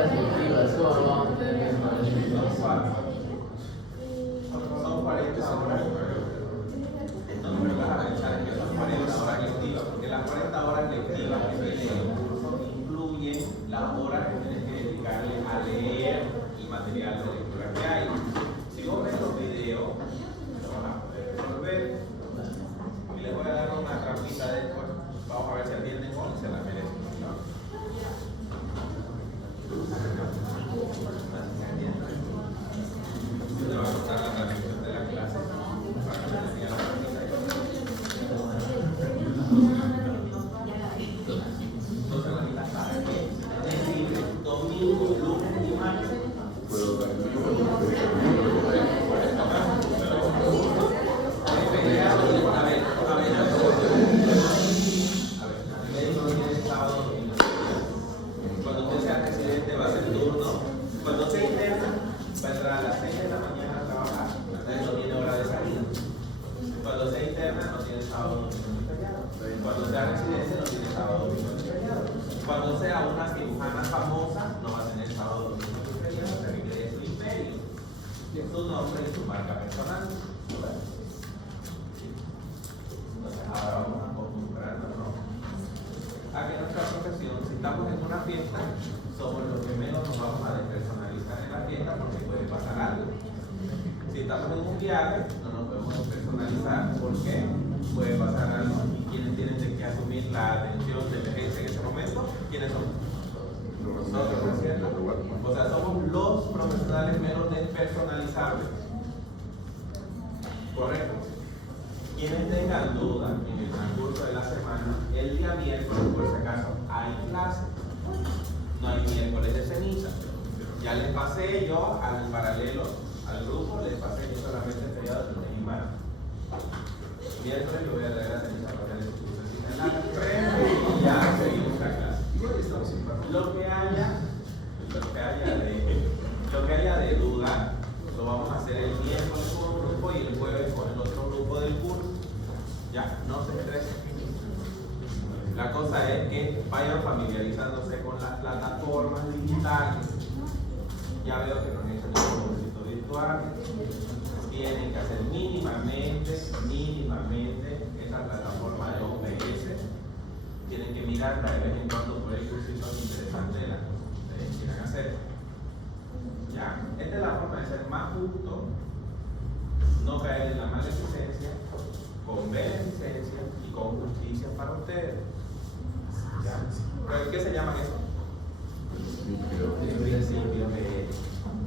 horas lectivas, ¿cómo vamos a tener que tomar lectivas? Son 40 horas. Entonces me vas a pensar que son 40 horas lectivas, porque las 40 horas lectivas que tiene el curso incluyen las horas que tienes que dedicarle a leer y material de lectura que hay. Si vos ves los videos, lo vas a poder resolver. Y les voy a dar una trampita después. Vamos a ver si atienden o se la merecen. Le voy a mostrar la transmisión de la clase para que les diga la trampita. Entonces, la mitad para que es libre domingo, lunes y martes. Cuando usted sea residente va a hacer turno. Cuando sea interna va a entrar a las 6 de la mañana a trabajar. Entonces no tiene hora de salida. Cuando sea interna no tiene sábado, domingo ni feriado. Cuando sea residente no tiene sábado, domingo ni feriado. Cuando sea una cirujana famosa no va a tener sábado, domingo ni feriado. O sea que cree su imperio. Su nombre y su marca personal. Entonces ahora vamos a acostumbrarnos, ¿no? A que nuestra profesión, si estamos en una fiesta, somos los que menos nos vamos a despersonalizar en la fiesta porque puede pasar algo. Si estamos en un viaje, no nos podemos despersonalizar porque puede pasar algo. ¿Y quiénes tienen que asumir la atención de emergencia en ese momento? ¿Quiénes son? Nosotros, ¿cierto? O sea, somos los profesionales menos despersonalizables. Correcto. Quienes tengan dudas en el transcurso de la semana, el día miércoles, por si acaso, hay clase. No hay miércoles de ceniza. Ya les pasé yo al paralelo, al grupo, les pasé yo solamente el feriado de lunes y martes. Miércoles yo voy a traer la ceniza para que les en la frente y ya seguimos la clase. Lo que haya de duda, lo vamos a hacer el miércoles con un grupo y el jueves con el otro grupo del curso. Ya, no se estresen. La cosa es que vayan familiarizándose con las plataformas digitales. Ya veo que no necesitan ningún cursito virtual. Tienen que hacer mínimamente esa plataforma de OBS. Tienen que mirarla de vez en cuando por el cursito interesante de las cosas que ustedes quieran hacer. ¿Ya? Esta es la forma de ser más justo, no caer en la maleficencia, con beneficencia y con justicia para ustedes. ¿Ya? ¿Pero qué se llama eso? Principio de...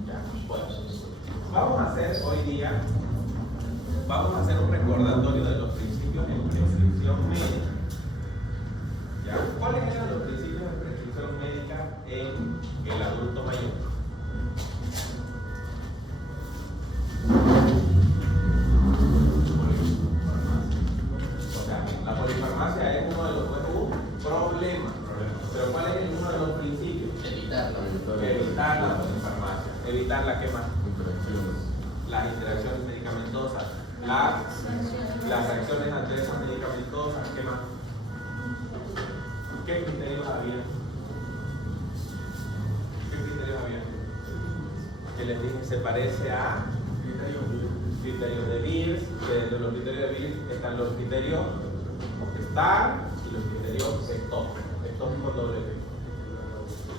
¿Ya? Bueno, vamos a hacer hoy día, vamos a hacer un recordatorio de los principios en prescripción médica. ¿Ya? ¿Cuáles eran los principios de prescripción médica en el adulto mayor? La polifarmacia es uno de los problemas. Pero ¿cuál es uno de los principios? Evitar la polifarmacia. Evitar la ¿qué más? Las interacciones medicamentosas. Las reacciones adversas medicamentosas. ¿Qué más? ¿Qué criterios había? Que les dije, se parece a criterios de Beers, que dentro de los criterios de Beers están los criterios STAR y los criterios STOP con doble P.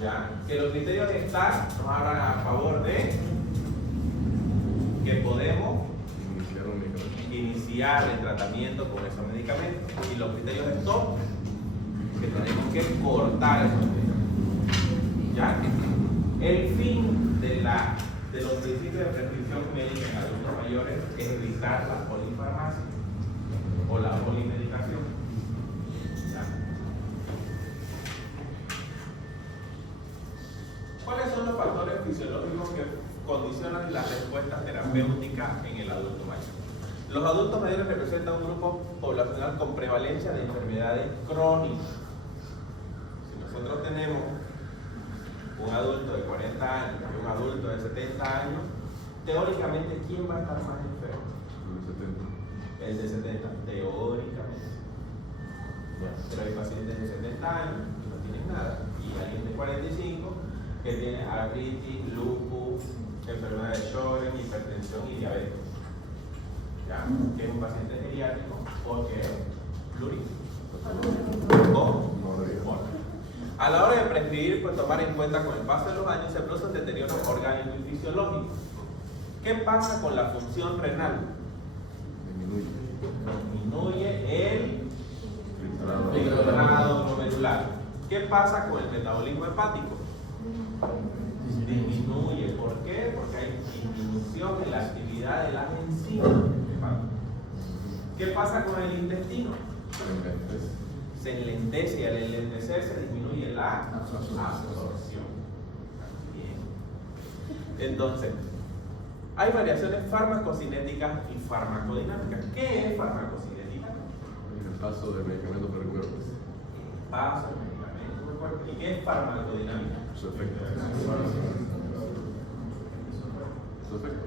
¿Ya? Que los criterios de STAR nos hablan a favor de que podemos iniciar el tratamiento con esos medicamentos, y los criterios de STOP que tenemos que cortar esos medicamentos. ¿Ya? El fin de los principios de prescripción médica en adultos mayores es evitar la polifarmacia o la polimedicación. ¿Ya? ¿Cuáles son los factores fisiológicos que condicionan la respuesta terapéutica en el adulto mayor? Los adultos mayores representan un grupo poblacional con prevalencia de enfermedades crónicas. Si nosotros tenemos un adulto de 40 años y un adulto de 70 años, teóricamente, ¿quién va a estar más enfermo? El de 70, teóricamente. Pero hay pacientes de 70 años que no tienen nada, y alguien de 45 que tiene artritis, lupus, enfermedad de Sjögren, hipertensión y diabetes. ¿Ya? Que es un paciente geriátrico porque es plurico. A la hora de prescribir, pues tomar en cuenta con el paso de los años se produce un deterioro orgánico y fisiológico. ¿Qué pasa con la función renal? Disminuye el filtrado glomerular. ¿Qué pasa con el metabolismo hepático? Disminuye. ¿Por qué? Porque hay disminución en la actividad de las enzimas hepáticas. ¿Qué pasa con el intestino? Se enlentece y al enlentecer se disminuye la absorción. Bien. Entonces, hay variaciones farmacocinéticas y farmacodinámicas. ¿Qué es farmacocinética? El paso del medicamento por el cuerpo. El paso del medicamento por el cuerpo. ¿Y qué es farmacodinámica? Su efecto. Su efecto.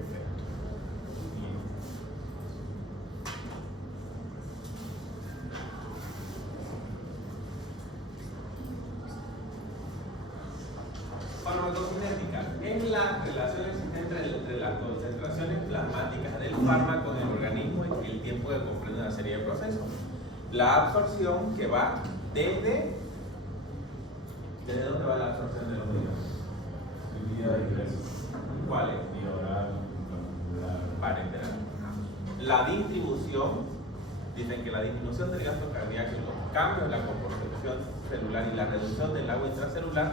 Farmacocinética es la relación existente entre las concentraciones plasmáticas del fármaco en el organismo y el tiempo que comprende una serie de procesos. La absorción que va ¿desde dónde va la absorción de los líquidos? ¿Cuál es? Parenteral. La distribución, dicen que la disminución del gasto cardíaco, los cambios en la composición celular y la reducción del agua intracelular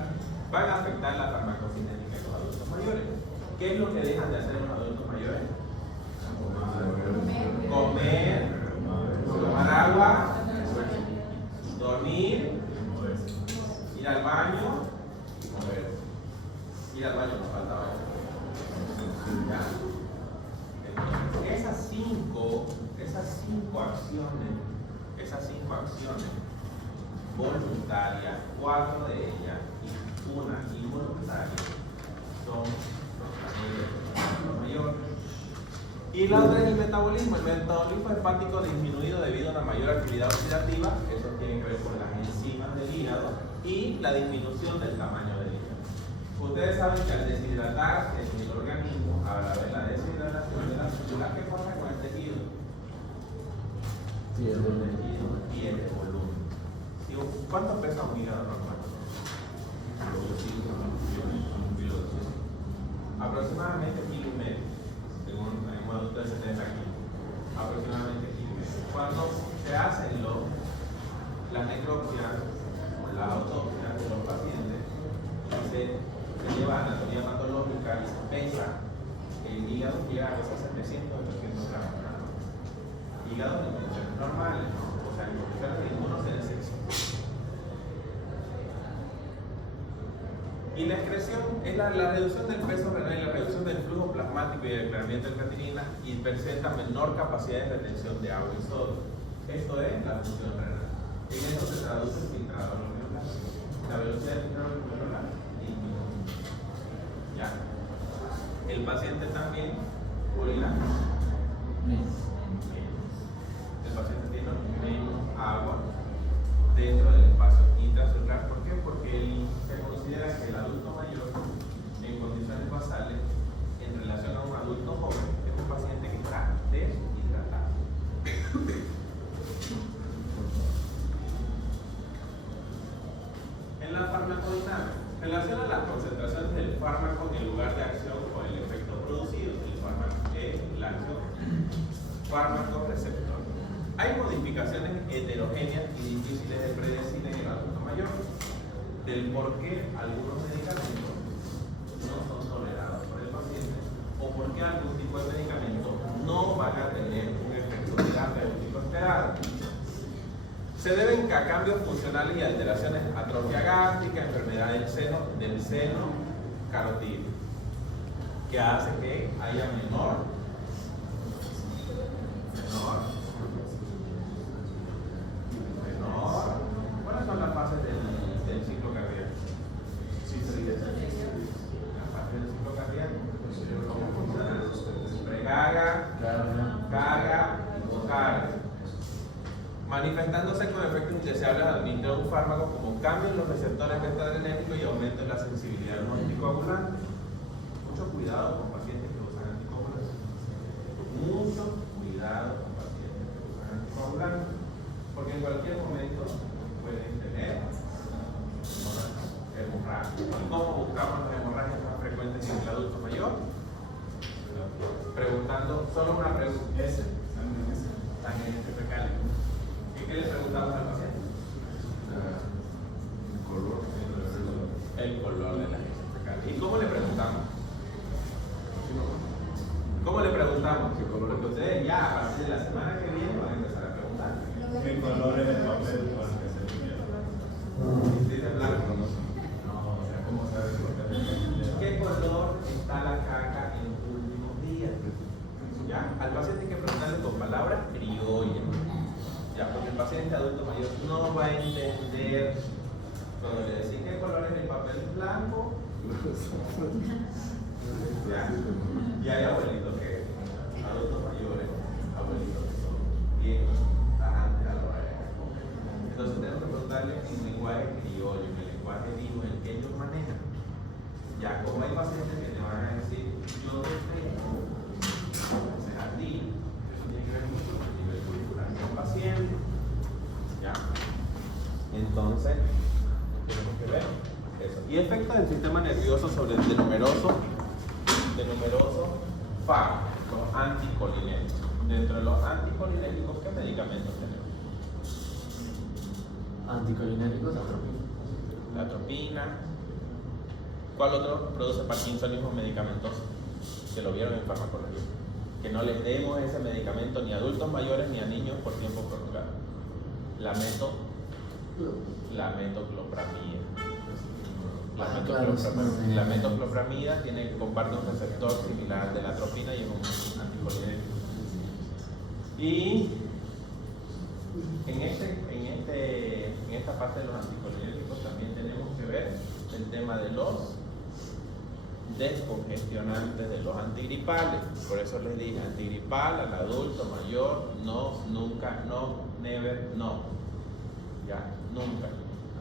van a afectar la farmacocinética en los adultos mayores. ¿Qué es lo que dejan de hacer los adultos mayores? Comer, tomar agua, dormir, ir al baño y mover. Ir al baño nos faltaba. Esas cinco acciones voluntarias, 4 de ellas y una involuntaria, son los mayores. Y la otra es el metabolismo. El metabolismo hepático disminuido debido a una mayor actividad oxidativa, eso tiene que ver con las enzimas del hígado y la disminución del tamaño del hígado. Ustedes saben que al deshidratarse en el organismo, a la vez la deshidratación de la célula, ¿qué pasa con el tejido? Pierde volumen. ¿Cuánto pesa un hígado normal? Aproximadamente 1,5 kg, según un adulto de 70 kilos. Aproximadamente 1,5 kg. Cuando se hacen las necropsias o la autopsia de los pacientes, se lleva a anatomía patológica y se pesa, el hígado llega a veces a 700 o 800 gramos. Hígado en condiciones normales, ¿no? O sea, en condiciones de ninguno se desecha. Y la excreción es la reducción del peso renal y la reducción del flujo plasmático y el declaramiento de creatinina y presenta menor capacidad de retención de agua y sodio. Esto es la función renal. En esto se traduce el filtrado glomerular. La velocidad del filtrado glomerular disminuye. Ya. El paciente también orina. El paciente tiene menos agua dentro del espacio intracelular. ¿Por qué? Porque se considera que el adulto mayor en condiciones basales en relación a un adulto joven es un paciente que está deshidratado. En la farmacodinámica relaciona las concentraciones del fármaco en el lugar de acción con el efecto producido. El fármaco es la acción fármaco-receptor. Hay modificaciones heterogéneas y difíciles de predecir en el adulto mayor del por qué algunos medicamentos no son tolerados por el paciente o por qué algún tipo de medicamento no van a tener un efecto terapéutico esperado. Se deben a cambios funcionales y alteraciones, atrofia gástrica, enfermedad del seno carotídeo, que hace que haya menor. ¿Cuáles son las fases del ciclo cardíaco? Las fases del ciclo cardíaco. ¿Cómo funciona? Precarga, carga o carga. manifestándose con efectos indeseables al administrar un fármaco como cambio en los receptores beta-adrenérgicos y aumento en la sensibilidad de los anticoagulantes. Mucho cuidado con pacientes que usan anticoagulantes. Mucho cuidado con pacientes que usan anticoagulantes, porque en cualquier momento pueden tener hemorragias. ¿Cómo buscamos las hemorragias más frecuentes en el adulto mayor? Preguntando, solo una pregunta. Sangre fecal. ¿Y qué le preguntamos al paciente? El color de la heces fecales. ¿Y cómo le preguntamos? ¿Cómo le preguntamos? Porque ustedes ya a partir de la semana que viene van a empezar a preguntar. ¿Qué color es el papel con el que se limpiaron? Dice blanco. No, o sea, ¿cómo sabes por qué? ¿Qué color está la caca en los últimos días? ¿Ya? Al paciente hay que preguntarle con palabras criollas. Ya, porque el paciente adulto mayor no va a entender cuando le decís qué color es el papel blanco. Ya. Y hay abuelitos que, adultos mayores, abuelitos que son bien tajantes a la hora de responder. Entonces tenemos que preguntarle en lenguaje criollo, en el lenguaje vivo, en el que ellos manejan. Ya, como hay pacientes que te van a decir, yo tengo, entonces a ti, eso tiene que ver mucho con el nivel cultural del paciente. ¿Ya? Entonces, tenemos que ver eso. Y efectos del sistema nervioso sobre el de numerosos fármacos, los anticolinérgicos. Dentro de los anticolinérgicos, ¿qué medicamentos tenemos? Anticolinérgicos, atropina. La atropina. ¿Cuál otro produce parkinsonismo medicamentoso? Que lo vieron en farmacología. Que no les demos ese medicamento ni a adultos mayores ni a niños por tiempo prolongado. La metoclopramida. La metoclopramida comparte un receptor similar al de la atropina y es un anticolinérgico. Y en esta parte de los anticolinérgicos también tenemos que ver el tema de los descongestionantes de los antigripales. Por eso les dije antigripal al adulto mayor, no, nunca, no, never, no. Ya, nunca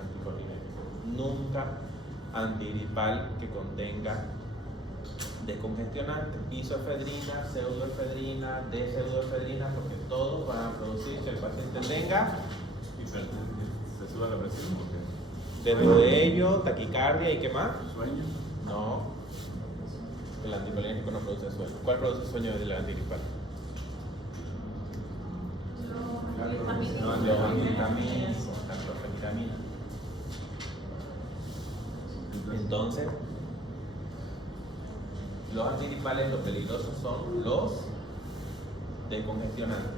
anticolinérgico. Nunca antigripal que contenga descongestionantes, isoefedrina, pseudoefedrina, depseudoefedrina, porque todos van a producir que el paciente tenga ¿Se sube la presión o qué? dentro de ello taquicardia y qué más. ¿Sueño? No, el anticolinérgico no produce sueño. ¿Cuál produce sueño del antigripal? Los antihistamínicos, la clofeniramina. Entonces, los antigripales, lo peligrosos son los descongestionantes.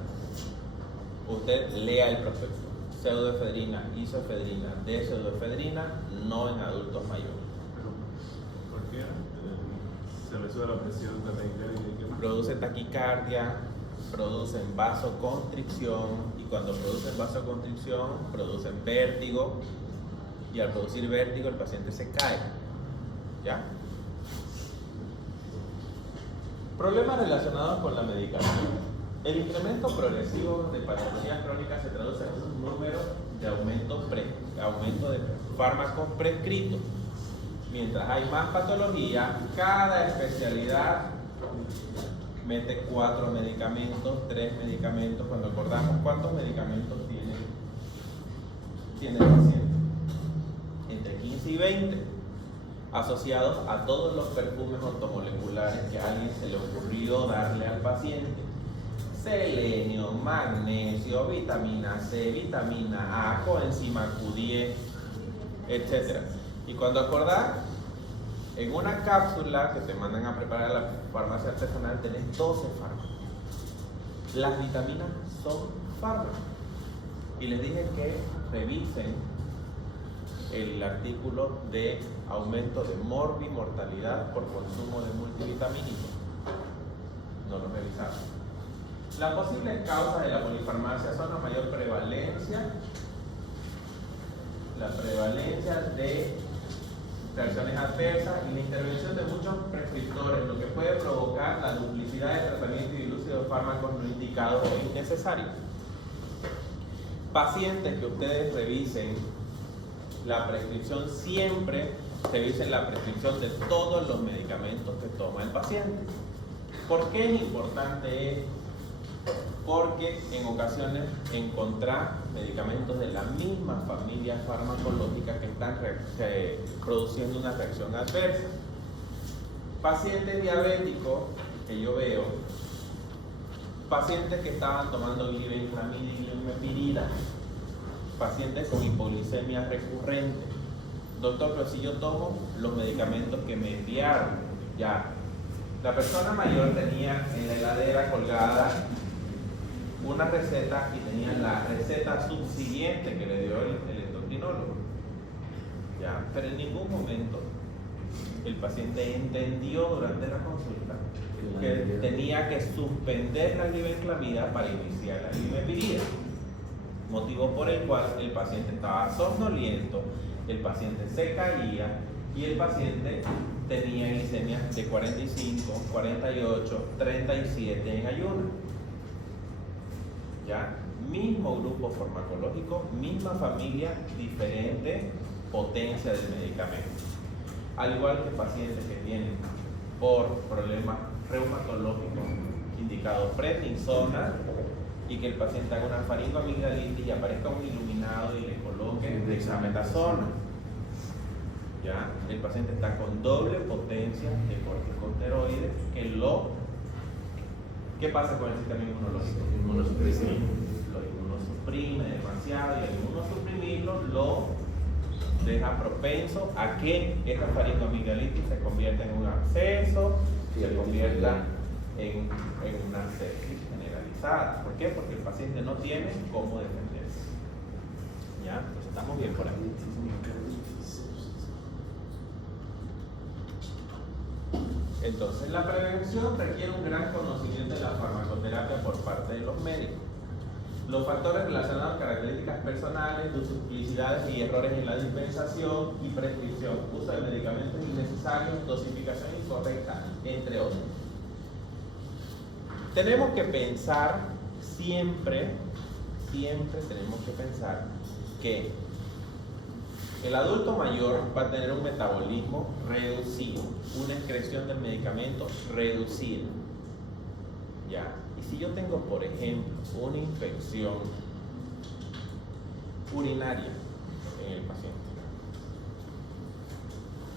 Usted lea el prospecto. Pseudoefedrina, isoefedrina, depseudoefedrina, no en adultos mayores. ¿Por qué? Se le sube la presión también. ¿Y qué más? Produce taquicardia, producen vasoconstricción, y cuando producen vasoconstricción, producen vértigo, y al producir vértigo el paciente se cae. ¿Ya? Problemas relacionados con la medicación. El incremento progresivo de patologías crónicas se traduce en un número de aumento de fármacos prescritos. Mientras hay más patología, cada especialidad mete 4 medicamentos, 3 medicamentos. Cuando acordamos cuántos medicamentos tiene el paciente, entre 15 y 20, asociados a todos los perfumes ortomoleculares que a alguien se le ocurrió darle al paciente. Selenio, magnesio, vitamina C, vitamina A, coenzima Q10, etc. Y cuando acordás, en una cápsula que te mandan a preparar a la farmacia artesanal tenés 12 fármacos. Las vitaminas son fármacos. Y les dije que revisen el artículo de aumento de mortalidad por consumo de multivitamínicos. No lo revisaron. Las posibles causas de la polifarmacia son la mayor prevalencia, de reacciones adversas y la intervención de muchos prescriptores, lo que puede provocar la duplicidad de tratamiento y el uso de fármacos no indicados o innecesarios. Pacientes que ustedes revisen la prescripción, siempre revisen la prescripción de todos los medicamentos que toma el paciente. ¿Por qué es importante esto? Porque en ocasiones encontrar medicamentos de la misma familia farmacológica que están produciendo una reacción adversa. Pacientes diabéticos que yo veo, pacientes que estaban tomando glibenclamida y glibenclamida, pacientes con hipoglicemia recurrente. Doctor, pero si yo tomo los medicamentos que me enviaron, ya. La persona mayor tenía en la heladera colgada una receta y tenía la receta subsiguiente que le dio el endocrinólogo. Ya, pero en ningún momento el paciente entendió durante la consulta que tenía que suspender la glibenclamida para iniciar la glibenclamida, motivo por el cual el paciente estaba somnoliento, el paciente se caía y el paciente tenía glicemias de 45, 48, 37 en ayuno. ¿Ya? Mismo grupo farmacológico, misma familia, diferente potencia del medicamento. Al igual que pacientes que tienen por problemas reumatológicos indicados prednisona y que el paciente haga una faringoamigdalitis y aparezca un iluminado y le coloque dexametasona. ¿Ya? El paciente está con doble potencia de corticosteroides ¿qué pasa con el sistema inmunológico? Lo inmunosuprime demasiado y al inmunosuprimirlo lo deja propenso a que esta faringoamigdalitis se convierta en un absceso, se convierta en una sepsis generalizada. ¿Por qué? Porque el paciente no tiene cómo defenderse. ¿Ya? Entonces estamos bien por ahí. Entonces, la prevención requiere un gran conocimiento de la farmacoterapia por parte de los médicos. Los factores relacionados a características personales, duplicidades y errores en la dispensación y prescripción, uso de medicamentos innecesarios, dosificación incorrecta, entre otros. Tenemos que pensar siempre tenemos que pensar que el adulto mayor va a tener un metabolismo reducido, una excreción del medicamento reducida. ¿Ya? Y si yo tengo, por ejemplo, una infección urinaria en el paciente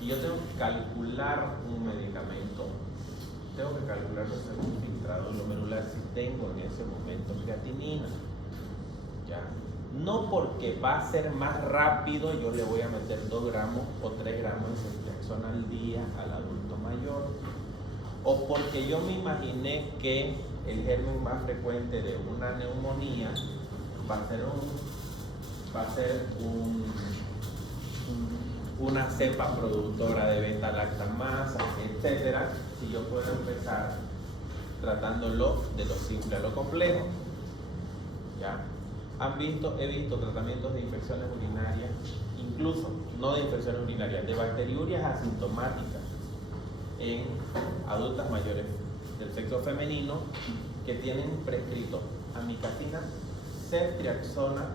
y yo tengo que calcular un medicamento, tengo que calcular el filtrado glomerular si tengo en ese momento creatinina. ¿Ya? No porque va a ser más rápido yo le voy a meter 2 gramos o 3 gramos de ceftriaxona al día al adulto mayor, o porque yo me imaginé que el germen más frecuente de una neumonía va a ser una cepa productora de beta-lactamasa, etcétera. Si yo puedo empezar tratándolo de lo simple a lo complejo. ¿Ya? He visto tratamientos de infecciones urinarias, incluso no de infecciones urinarias, de bacteriurias asintomáticas en adultas mayores del sexo femenino que tienen prescrito amicacina, ceftriaxona,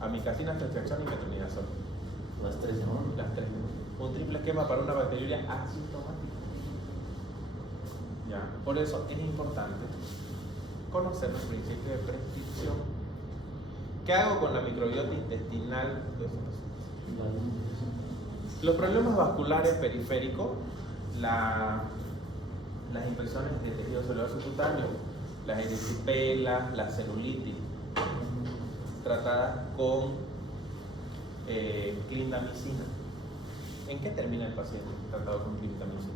ceftriaxona y metronidazol. Las 3, ¿no? Las 3. Un triple esquema para una bacteriuria asintomática. ¿Ya? Por eso es importante conocer los principios de prescripción. ¿Qué hago con la microbiota intestinal? Los problemas vasculares periféricos, las infecciones de tejido celular subcutáneo, las erisipelas, la celulitis, tratadas con clindamicina. ¿En qué termina el paciente tratado con clindamicina?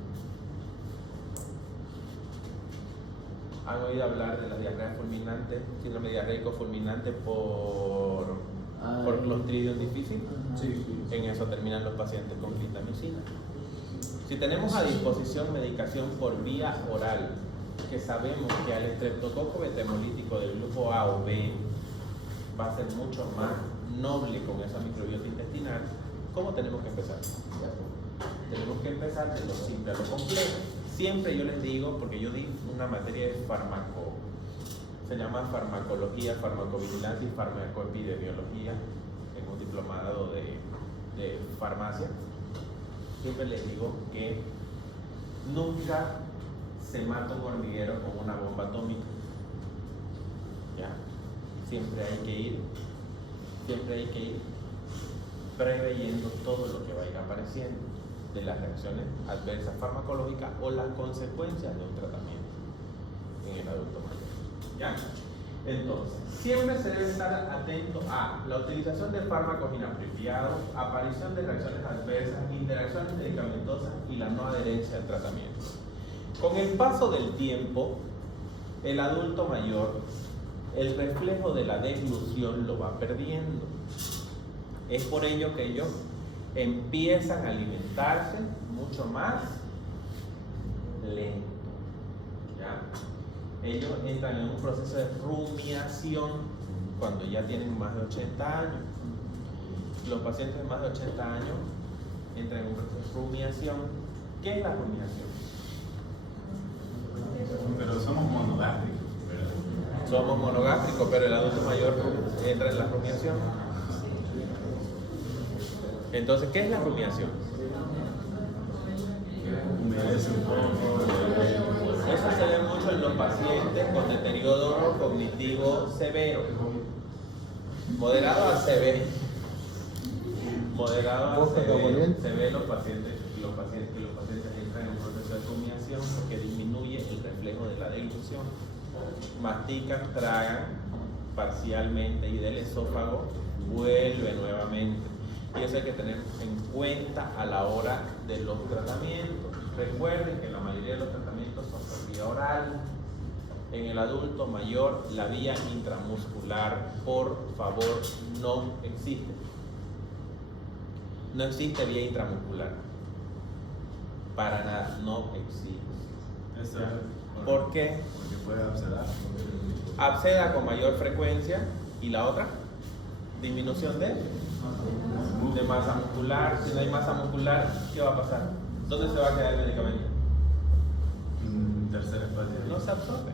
¿Han oído hablar de las diarreas fulminantes, síndrome diarreico fulminante por Clostridium difficile? Sí. En eso terminan los pacientes con clindamicina. Si tenemos a disposición medicación por vía oral, que sabemos que al estreptococo betamolítico del grupo A o B va a ser mucho más noble con esa microbiota intestinal, ¿cómo tenemos que empezar? Tenemos que empezar de lo simple a lo complejo. Siempre yo les digo, porque yo di una materia de farmacoterapia se llama farmacología, farmacovigilancia y farmacoepidemiología, en un diplomado de farmacia. Siempre les digo que nunca se mata un hormiguero con una bomba atómica. ¿Ya? Siempre hay que ir preveyendo todo lo que va a ir apareciendo de las reacciones adversas farmacológicas o las consecuencias de un tratamiento en el adulto mayor. ¿Ya? Entonces, siempre se debe estar atento a la utilización de fármacos inapropiados, aparición de reacciones adversas, interacciones medicamentosas y la no adherencia al tratamiento. Con el paso del tiempo, el adulto mayor, el reflejo de la deglución lo va perdiendo. Es por ello que ellos empiezan a alimentarse mucho más lento. ¿Ya? Ellos entran en un proceso de rumiación cuando ya tienen más de 80 años. Los pacientes de más de 80 años entran en un proceso de rumiación. ¿Qué es la rumiación? Pero somos monogástricos. Somos monogástricos, pero el adulto mayor entra en la rumiación. Entonces, ¿qué es la rumiación? Humedece un poco. Eso se ve mucho en los pacientes con deterioro cognitivo severo, moderado a severo. Moderado a severo. Se ve los pacientes entran en un proceso de rumiación porque disminuye el reflejo de la deglución. Mastican, tragan parcialmente y del esófago vuelve nuevamente. Y eso hay que tener en cuenta a la hora de los tratamientos. Recuerden que la mayoría de los tratamientos son por vía oral. En el adulto mayor, la vía intramuscular, por favor, no existe. No existe vía intramuscular. Para nada, no existe. Eso es. ¿Por qué? Porque puede abscedar. Absceda con mayor frecuencia. ¿Y la otra? Disminución de masa muscular. Si no hay masa muscular, ¿qué va a pasar? ¿Dónde se va a quedar el medicamento? Tercer espacio. No se absorbe.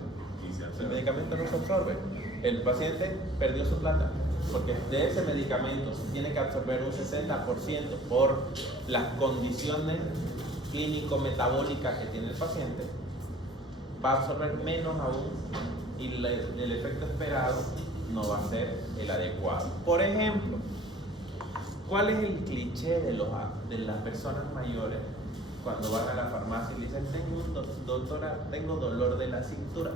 Y se El absorbe. medicamento no se absorbe. El paciente perdió su plata porque de ese medicamento se tiene que absorber un 60% por las condiciones clínico-metabólicas que tiene el paciente. Va a absorber menos aún y el efecto esperado no va a ser el adecuado. Por ejemplo, ¿cuál es el cliché de las personas mayores cuando van a la farmacia y le dicen, doctora, tengo dolor de la cintura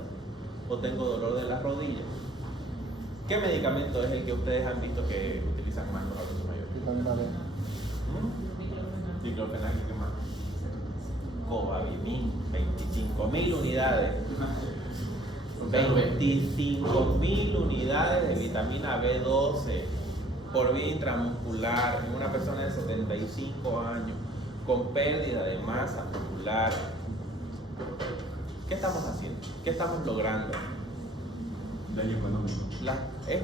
o tengo dolor de las rodillas? ¿Qué medicamento es el que ustedes han visto que utilizan más los adultos mayores? Vitamina B. Diclofenac, ¿qué más? Cobavimin, 25.000 unidades. 25.000 unidades de vitamina B12 por vía intramuscular en una persona de 75 años con pérdida de masa muscular. ¿Qué estamos haciendo? ¿Qué estamos logrando? Daño económico. Es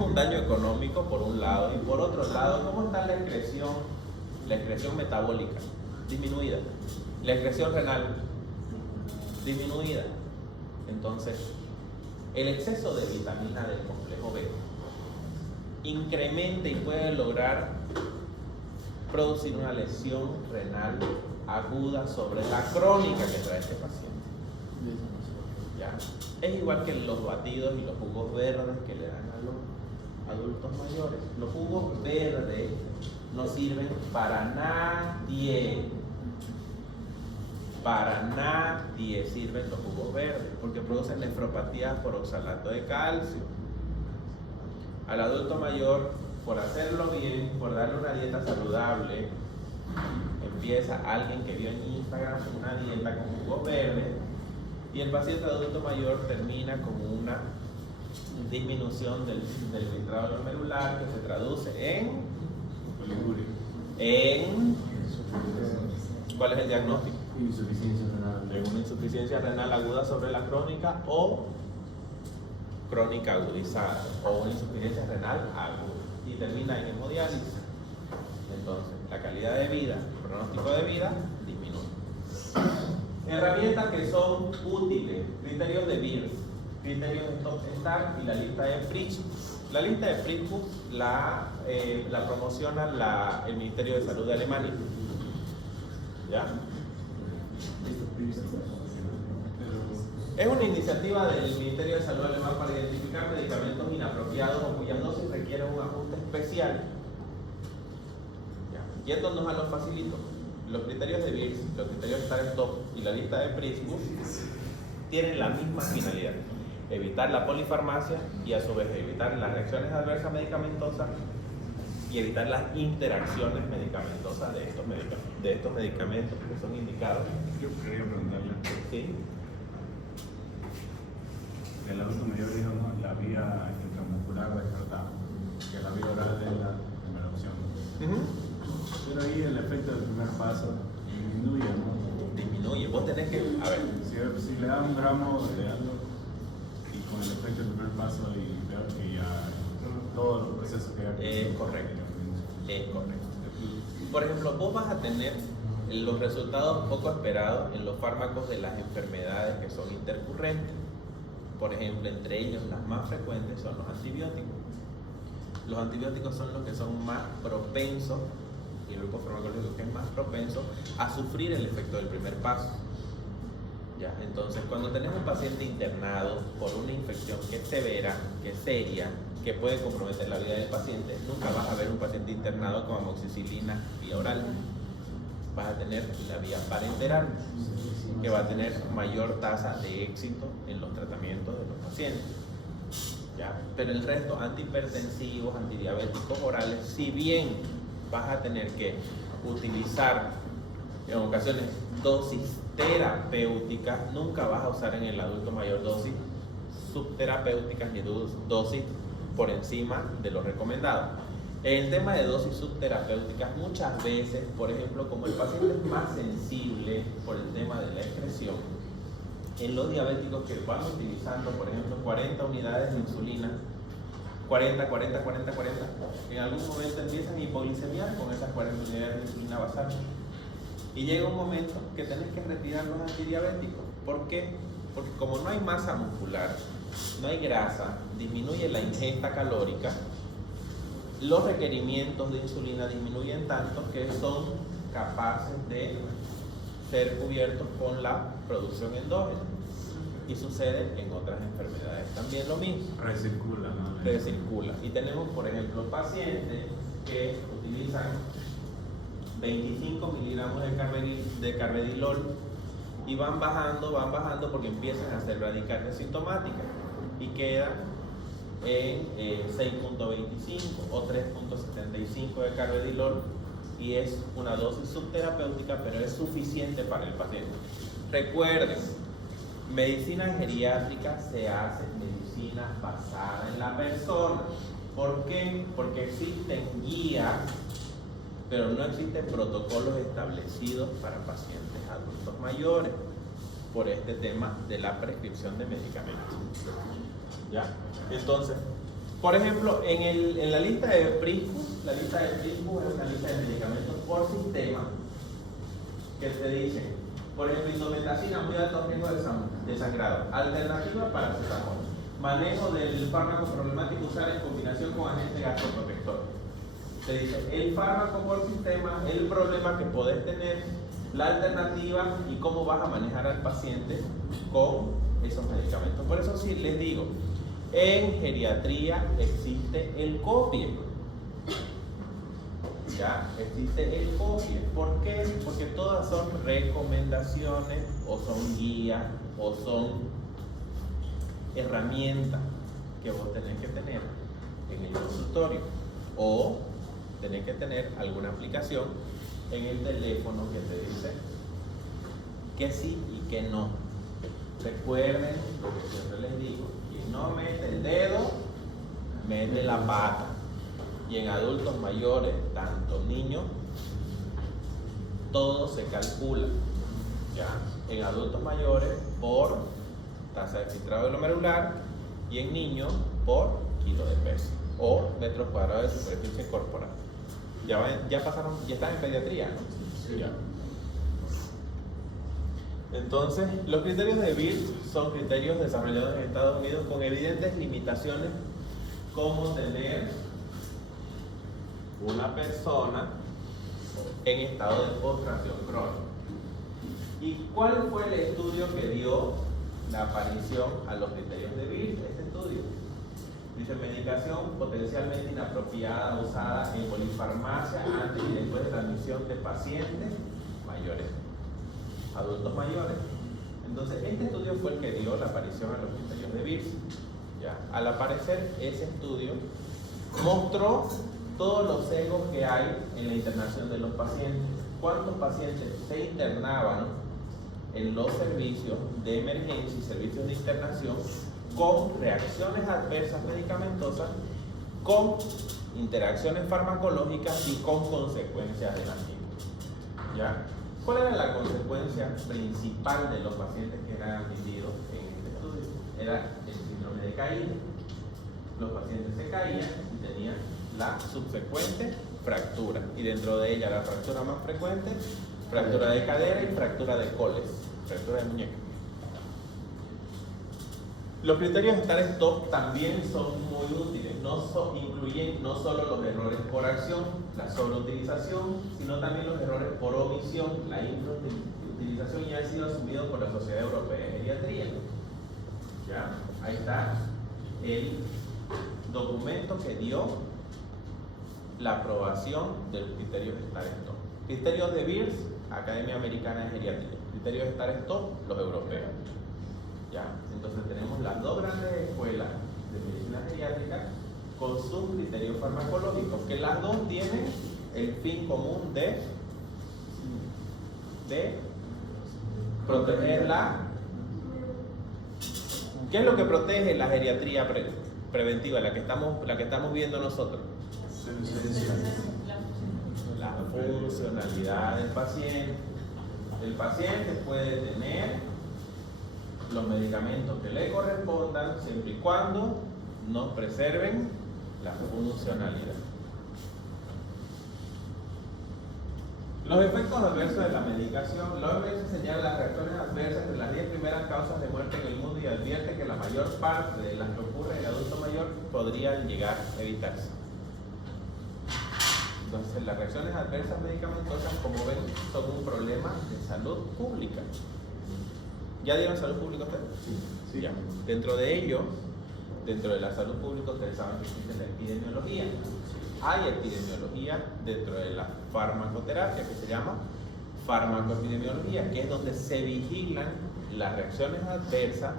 un daño económico por un lado, y por otro lado, ¿cómo está la excreción metabólica? Disminuida. La excreción renal disminuida. Entonces, el exceso de vitamina del complejo B incrementa y puede lograr producir una lesión renal aguda sobre la crónica que trae este paciente. ¿Ya? Es igual que los batidos y los jugos verdes que le dan a los adultos mayores. Los jugos verdes no sirven para nadie. Para nadie sirven los jugos verdes porque producen nefropatía por oxalato de calcio. Al adulto mayor, por hacerlo bien, por darle una dieta saludable, empieza alguien que vio en Instagram una dieta con jugos verdes y el paciente adulto mayor termina con una disminución del filtrado glomerular que se traduce en ¿cuál es el diagnóstico? Insuficiencia renal. En una insuficiencia renal aguda sobre la crónica o crónica agudizada o una insuficiencia renal aguda y termina en hemodiálisis. Entonces, la calidad de vida, el pronóstico de vida disminuye. Herramientas que son útiles, criterios de Beers. criterios de Top Stack y la lista de Pritzbus. La lista de Pritzbus la promociona el Ministerio de Salud de Alemania. ¿Ya? Es una iniciativa del Ministerio de Salud alemán para identificar medicamentos inapropiados o cuyas dosis requieren un ajuste especial. ¿Ya? Yéndonos a los facilitos, los criterios de Beers, los criterios de Start-Stop y la lista de Pritzbus tienen la misma finalidad: evitar la polifarmacia y a su vez evitar las reacciones adversas medicamentosas y evitar las interacciones medicamentosas de estos medicamentos que son indicados. Yo quería preguntarle. ¿Sí? El adulto mayor dijo, no, la vía intramuscular descartada, que la vía oral es la primera opción. Pero ahí el efecto del primer paso disminuye, ¿no? Disminuye. Vos tenés que, a ver, Si le da un gramo de algo y con el efecto del primer paso y veo que ya todos los procesos que hay. Correcto. Es correcto. Por ejemplo, vos vas a tener los resultados poco esperados en los fármacos de las enfermedades que son intercurrentes. Por ejemplo, entre ellos las más frecuentes son los antibióticos. Los antibióticos son los que son más propensos, y el grupo farmacológico que es más propenso a sufrir el efecto del primer paso. ¿Ya? Entonces, cuando tenés un paciente internado por una infección que es severa, que es seria, que puede comprometer la vida del paciente, nunca vas a ver un paciente internado con amoxicilina vía oral. Vas a tener la vía parenteral, que va a tener mayor tasa de éxito en los tratamientos de los pacientes. ¿Ya? Pero el resto, antihipertensivos, antidiabéticos orales, si bien vas a tener que utilizar en ocasiones dosis terapéuticas, nunca vas a usar en el adulto mayor dosis subterapéuticas ni dosis por encima de lo recomendado. En el tema de dosis subterapéuticas, muchas veces, por ejemplo, como el paciente es más sensible por el tema de la excreción, en los diabéticos que van utilizando, por ejemplo, 40 unidades de insulina, 40, en algún momento empiezan a hipoglicemiar con esas 40 unidades de insulina basal. Y llega un momento que tenés que retirar los antidiabéticos. ¿Por qué? Porque como no hay masa muscular, no hay grasa, disminuye la ingesta calórica, los requerimientos de insulina disminuyen tanto que son capaces de ser cubiertos con la producción endógena. Y sucede en otras enfermedades también lo mismo. Recircula, ¿no? Recircula. Y tenemos, por ejemplo, pacientes que utilizan 25 miligramos de carvedilol y van bajando porque empiezan a hacer bradicardia sintomática y quedan en 6.25 o 3.75 de carvedilol, y es una dosis subterapéutica, pero es suficiente para el paciente. Recuerden, medicina geriátrica se hace medicina basada en la persona. ¿Por qué? Porque existen guías, pero no existen protocolos establecidos para pacientes adultos mayores por este tema de la prescripción de medicamentos. ¿Ya? Entonces, por ejemplo, en la lista de Pritzbus, la lista de Pritzbus es una lista de medicamentos por sistema que te dice, por ejemplo, indometacina, muy alto riesgo de sangrado, alternativa para paracetamol, manejo del fármaco problemático usar en combinación con agente gastroprotector. Te dice el fármaco por sistema, el problema que podés tener, la alternativa y cómo vas a manejar al paciente con esos medicamentos. Por eso sí les digo, en geriatría existe el COPIE. Ya, existe el COPIE. ¿Por qué? Porque todas son recomendaciones o son guías o son herramientas que vos tenés que tener en el consultorio o tenés que tener alguna aplicación en el teléfono que te dice que sí y que no. Recuerden lo que siempre les digo: quien no mete el dedo, mete la pata. Y en adultos mayores, tanto niños, todo se calcula. ¿Ya? En adultos mayores por tasa de filtrado glomerular y en niños por kilo de peso o metros cuadrados de superficie corporal. Ya están en pediatría, ¿no? Sí. Ya. Entonces, los criterios de Beers son criterios desarrollados en Estados Unidos con evidentes limitaciones, como tener una persona en estado de postración crónica. ¿Y cuál fue el estudio que dio la aparición a los criterios de Beers? Este estudio dice: medicación potencialmente inapropiada usada en polifarmacia antes y después de la admisión de pacientes mayores, adultos mayores. Entonces, este estudio fue el que dio la aparición a los criterios de Beers. ¿Ya? Al aparecer ese estudio, mostró todos los sesgos que hay en la internación de los pacientes. ¿Cuántos pacientes se internaban en los servicios de emergencia y servicios de internación con reacciones adversas medicamentosas, con interacciones farmacológicas y con consecuencias de la misma? ¿Ya? ¿Cuál era la consecuencia principal de los pacientes que eran admitidos en este estudio? Era el síndrome de caída. Los pacientes se caían y tenían la subsecuente fractura, y dentro de ella la fractura más frecuente, fractura de cadera y fractura de coles, fractura de muñeca. Los criterios de start-stop también son muy útiles, incluyen no solo los errores por acción, la sobreutilización, sino también los errores por omisión. La infrautilización ya ha sido asumido por la Sociedad Europea de Geriatría. ¿Ya? Ahí está el documento que dio la aprobación del criterio de start-stop. Criterios de Beers, Academia Americana de Geriatría. Criterios de start-stop, los europeos. ¿Ya? Entonces tenemos las dos grandes escuelas de medicina geriátrica con sus criterios farmacológicos, que las dos tienen el fin común de proteger la... ¿Qué es lo que protege la geriatría preventiva, la que estamos viendo nosotros? La funcionalidad del paciente. El paciente puede tener los medicamentos que le correspondan siempre y cuando nos preserven la funcionalidad. Los efectos adversos de la medicación. La OMS señala las reacciones adversas entre las 10 primeras causas de muerte en el mundo y advierte que la mayor parte de las que ocurren en el adulto mayor podrían llegar a evitarse. Entonces, las reacciones adversas medicamentosas, como ven, son un problema de salud pública. ¿Ya dieron salud pública ustedes? Sí. Ya. Dentro de ello, dentro de la salud pública, ustedes saben que existe la epidemiología. Hay epidemiología dentro de la farmacoterapia, que se llama farmacoepidemiología, que es donde se vigilan las reacciones adversas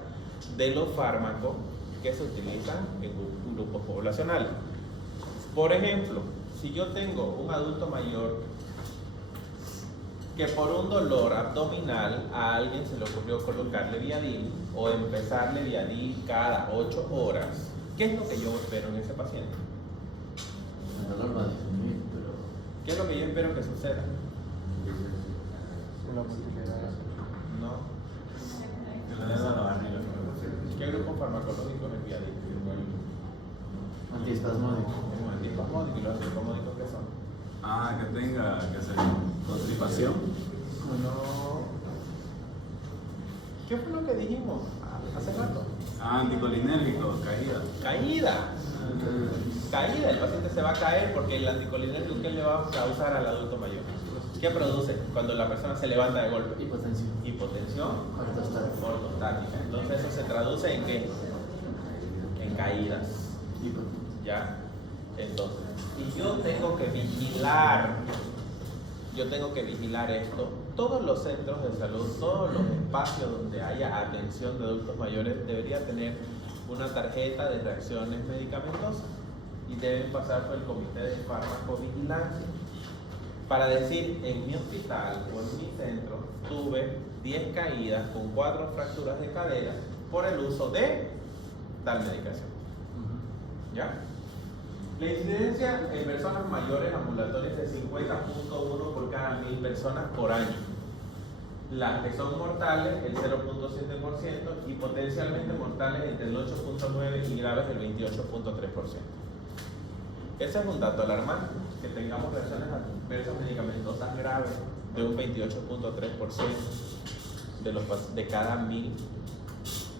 de los fármacos que se utilizan en grupos poblacionales. Por ejemplo, si yo tengo un adulto mayor que por un dolor abdominal a alguien se le ocurrió colocarle Viadil o empezarle Viadil cada 8 horas, ¿qué es lo que yo espero en ese paciente? El dolor va a disminuir, pero... ¿Qué es lo que yo espero que suceda? No. ¿Qué grupo farmacológico es el Viadil? Antiespasmódico. Es un antiespasmódico. ¿Y los antiespasmódicos qué son? Ah, que tenga, que hacer constipación. No. ¿Qué fue lo que dijimos hace rato? Ah, anticolinérgico, caída. Caída. Caída, el paciente se va a caer porque el anticolinérgico, ¿qué le va a causar al adulto mayor? ¿Qué produce cuando la persona se levanta de golpe? Hipotensión. Hipotensión Ortostática. Entonces eso se traduce en ¿qué? En caídas. Hipotensión. ¿Ya? Entonces, si yo tengo que vigilar esto, todos los centros de salud, todos los espacios donde haya atención de adultos mayores debería tener una tarjeta de reacciones medicamentosas y deben pasar por el comité de farmacovigilancia para decir: en mi hospital o en mi centro tuve 10 caídas con 4 fracturas de cadera por el uso de tal medicación. ¿Ya? La incidencia en personas mayores ambulatorias es de 50.1 por cada 1000 personas por año. Las que son mortales, el 0.7%, y potencialmente mortales entre el 8.9% y graves el 28.3%. Ese es un dato alarmante, que tengamos reacciones adversas medicamentosas graves de un 28.3% de cada 1000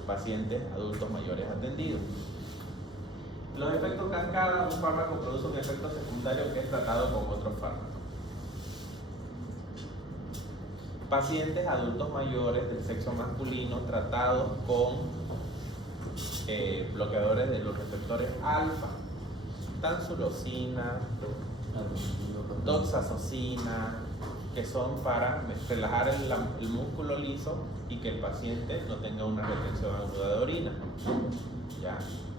pacientes adultos mayores atendidos. Los efectos cascada: un fármaco produce un efecto secundario que es tratado con otro fármaco. Pacientes adultos mayores del sexo masculino tratados con bloqueadores de los receptores alfa, tansulosina, doxazosina, que son para relajar el músculo liso y que el paciente no tenga una retención aguda de orina. ¿Ya?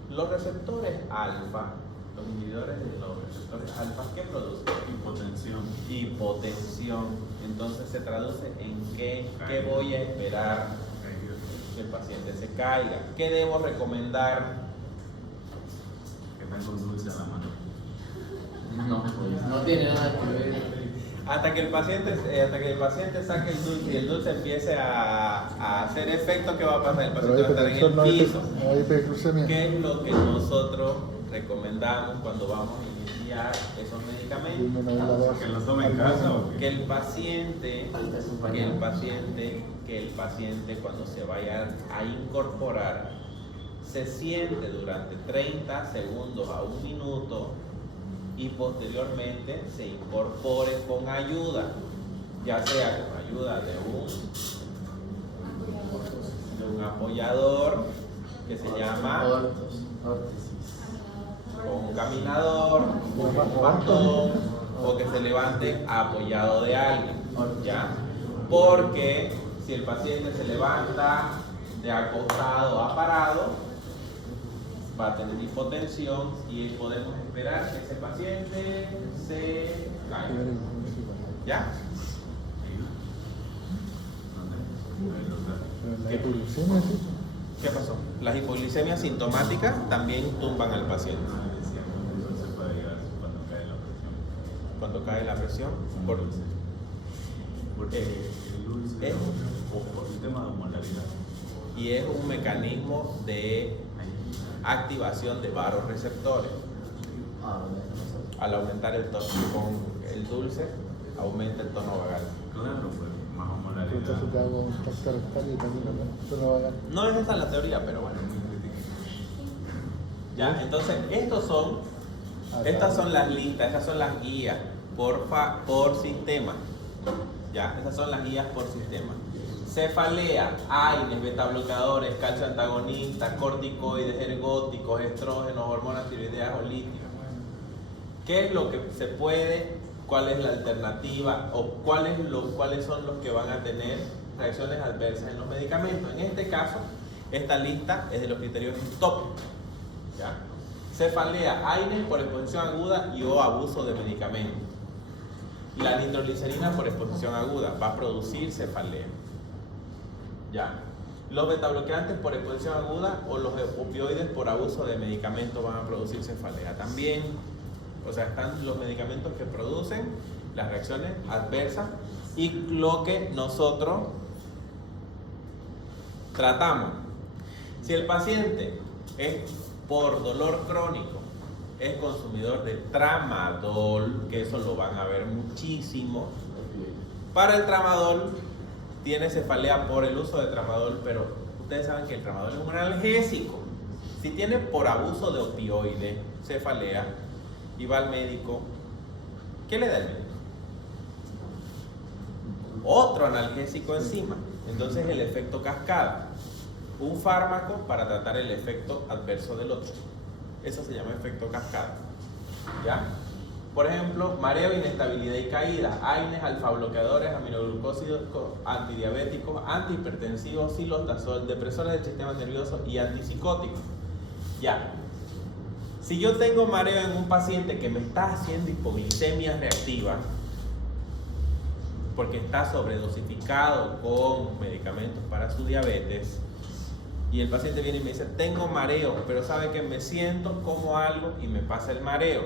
Los receptores alfa, los inhibidores de los receptores alfa, ¿qué producen? Hipotensión. Hipotensión. Entonces se traduce en qué voy a esperar que el paciente se caiga. ¿Qué debo recomendar? Que tenga un dulce a la mano. No, pues no tiene nada que ver. Hasta que el paciente saque el dulce y el dulce empiece a hacer efecto, ¿qué va a pasar? El paciente va a estar en el piso. ¿Qué es lo que nosotros recomendamos cuando vamos a iniciar esos medicamentos? ¿Que lo tome en casa o qué? Que el paciente cuando se vaya a incorporar se siente durante 30 segundos a 1 minuto y posteriormente se incorpore con ayuda, ya sea con ayuda de un apoyador que se llama con un caminador, con un bastón, o que se levante apoyado de alguien, ¿ya? Porque si el paciente se levanta de acostado a parado, va a tener hipotensión y podemos esperar que ese paciente se caiga. ¿Ya? ¿Qué pasó? Las hipoglicemias sintomáticas también tumban al paciente. Eso se puede llegar cuando cae la presión. Cuando cae la presión, Porque el dulce o por el tema de osmolaridad. y es un mecanismo de activación de vasoreceptores. Al aumentar el tono con el dulce, aumenta el tono vagal. Claro, pues más osmolaridad. No es esa la teoría, pero bueno. Ya, entonces estas son las listas, estas son las guías por sistema. Ya, estas son las guías por sistema. Cefalea, AINES, betabloqueadores, calcio antagonistas, corticoides, ergóticos, estrógenos, hormonas tiroideas o líticas. ¿Qué es lo que se puede? ¿Cuál es la alternativa? ¿O cuáles son los que van a tener reacciones adversas en los medicamentos? En este caso, esta lista es de los criterios top. ¿Ya? Cefalea, AINES por exposición aguda y o abuso de medicamentos. La nitroglicerina por exposición aguda va a producir cefalea. ¿Ya? Los betabloqueantes por exposición aguda o los opioides por abuso de medicamentos van a producir cefalea también. O sea, están los medicamentos que producen las reacciones adversas y lo que nosotros tratamos. Si el paciente es por dolor crónico, es consumidor de tramadol, que eso lo van a ver muchísimo. Para el tramadol tiene cefalea por el uso de tramadol, pero ustedes saben que el tramadol es un analgésico. Si tiene por abuso de opioide cefalea y va al médico, ¿qué le da el médico? Otro analgésico encima. Entonces el efecto cascada. Un fármaco para tratar el efecto adverso del otro. Eso se llama efecto cascada. ¿Ya? Por ejemplo, mareo, inestabilidad y caída, AINES, alfa-bloqueadores, aminoglucósidos, antidiabéticos, antihipertensivos, silostazol, depresores del sistema nervioso y antipsicóticos. Ya. Si yo tengo mareo en un paciente que me está haciendo hipoglicemia reactiva, porque está sobredosificado con medicamentos para su diabetes, y el paciente viene y me dice, tengo mareo, pero sabe que me siento como algo y me pasa el mareo.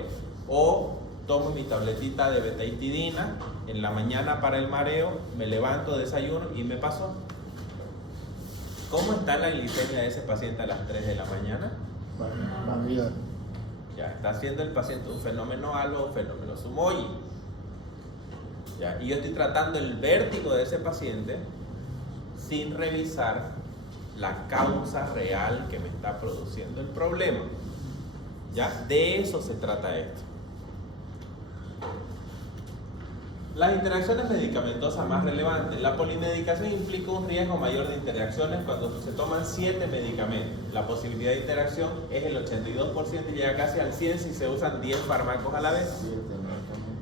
O tomo mi tabletita de betaitidina en la mañana para el mareo, me levanto, desayuno y me pasó. ¿Cómo está la glicemia de ese paciente a las 3 de la mañana? Ya está haciendo el paciente un fenómeno algo, un fenómeno Sumoyi. Ya, y yo estoy tratando el vértigo de ese paciente sin revisar la causa real que me está produciendo el problema. ¿Ya? De eso se trata esto. Las interacciones medicamentosas más relevantes. La polimedicación implica un riesgo mayor de interacciones cuando se toman 7 medicamentos. La posibilidad de interacción es el 82% y llega casi al 100% si se usan 10 fármacos a la vez.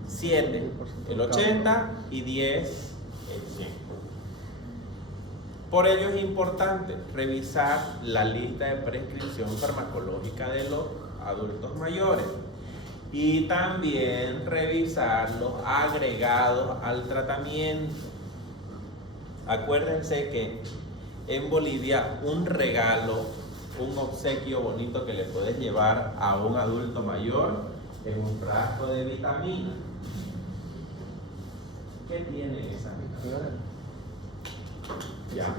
7, el 80 y 10, el 100. Por ello es importante revisar la lista de prescripción farmacológica de los adultos mayores y también revisar los agregados al tratamiento. Acuérdense que en Bolivia un regalo, un obsequio bonito que le puedes llevar a un adulto mayor es un frasco de vitaminas. ¿Qué tiene esa vitamina? Ya.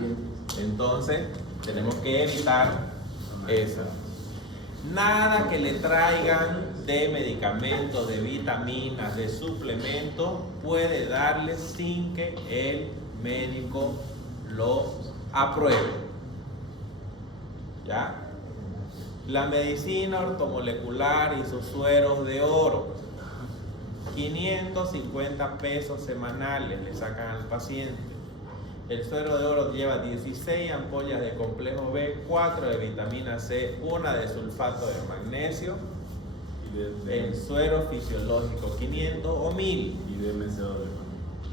Entonces tenemos que evitar eso. Nada que le traigan de medicamentos, de vitaminas, de suplementos puede darle sin que el médico lo apruebe. ¿Ya? La medicina ortomolecular y sus sueros de oro, 550 pesos semanales le sacan al paciente. El suero de oro lleva 16 ampollas de complejo B, 4 de vitamina C, 1 de sulfato de magnesio. El suero fisiológico 500 o 1000. Y DMSO.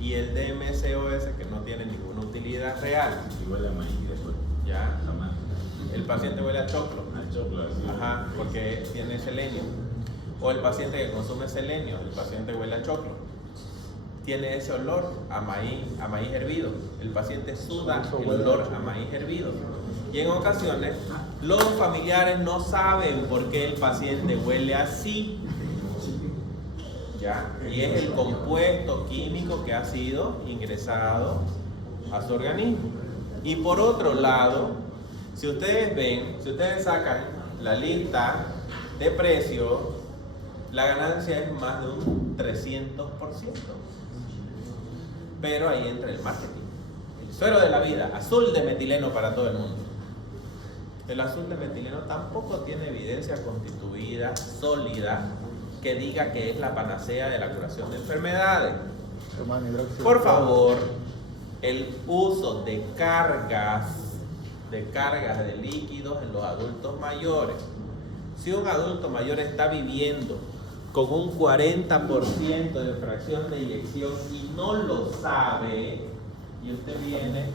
Y el DMSOS que no tiene ninguna utilidad real. Y huele a maíz después. Ya. Jamás. El paciente huele a choclo. Al choclo, así. Ajá, porque tiene selenio. O el paciente que consume selenio, el paciente huele a choclo. Tiene ese olor a maíz hervido. El paciente suda el olor a maíz hervido. Y en ocasiones los familiares no saben por qué el paciente huele así. ¿Ya? Y es el compuesto químico que ha sido ingresado a su organismo. Y por otro lado, si ustedes ven, si ustedes sacan la lista de precios, la ganancia es más de un 300%. Pero ahí entra el marketing. El suero de la vida, azul de metileno para todo el mundo. El azul de metileno tampoco tiene evidencia constituida, sólida, que diga que es la panacea de la curación de enfermedades. Por favor, el uso de cargas de líquidos en los adultos mayores. Si un adulto mayor está viviendo con un 40% de fracción de eyección y no lo sabe, y usted viene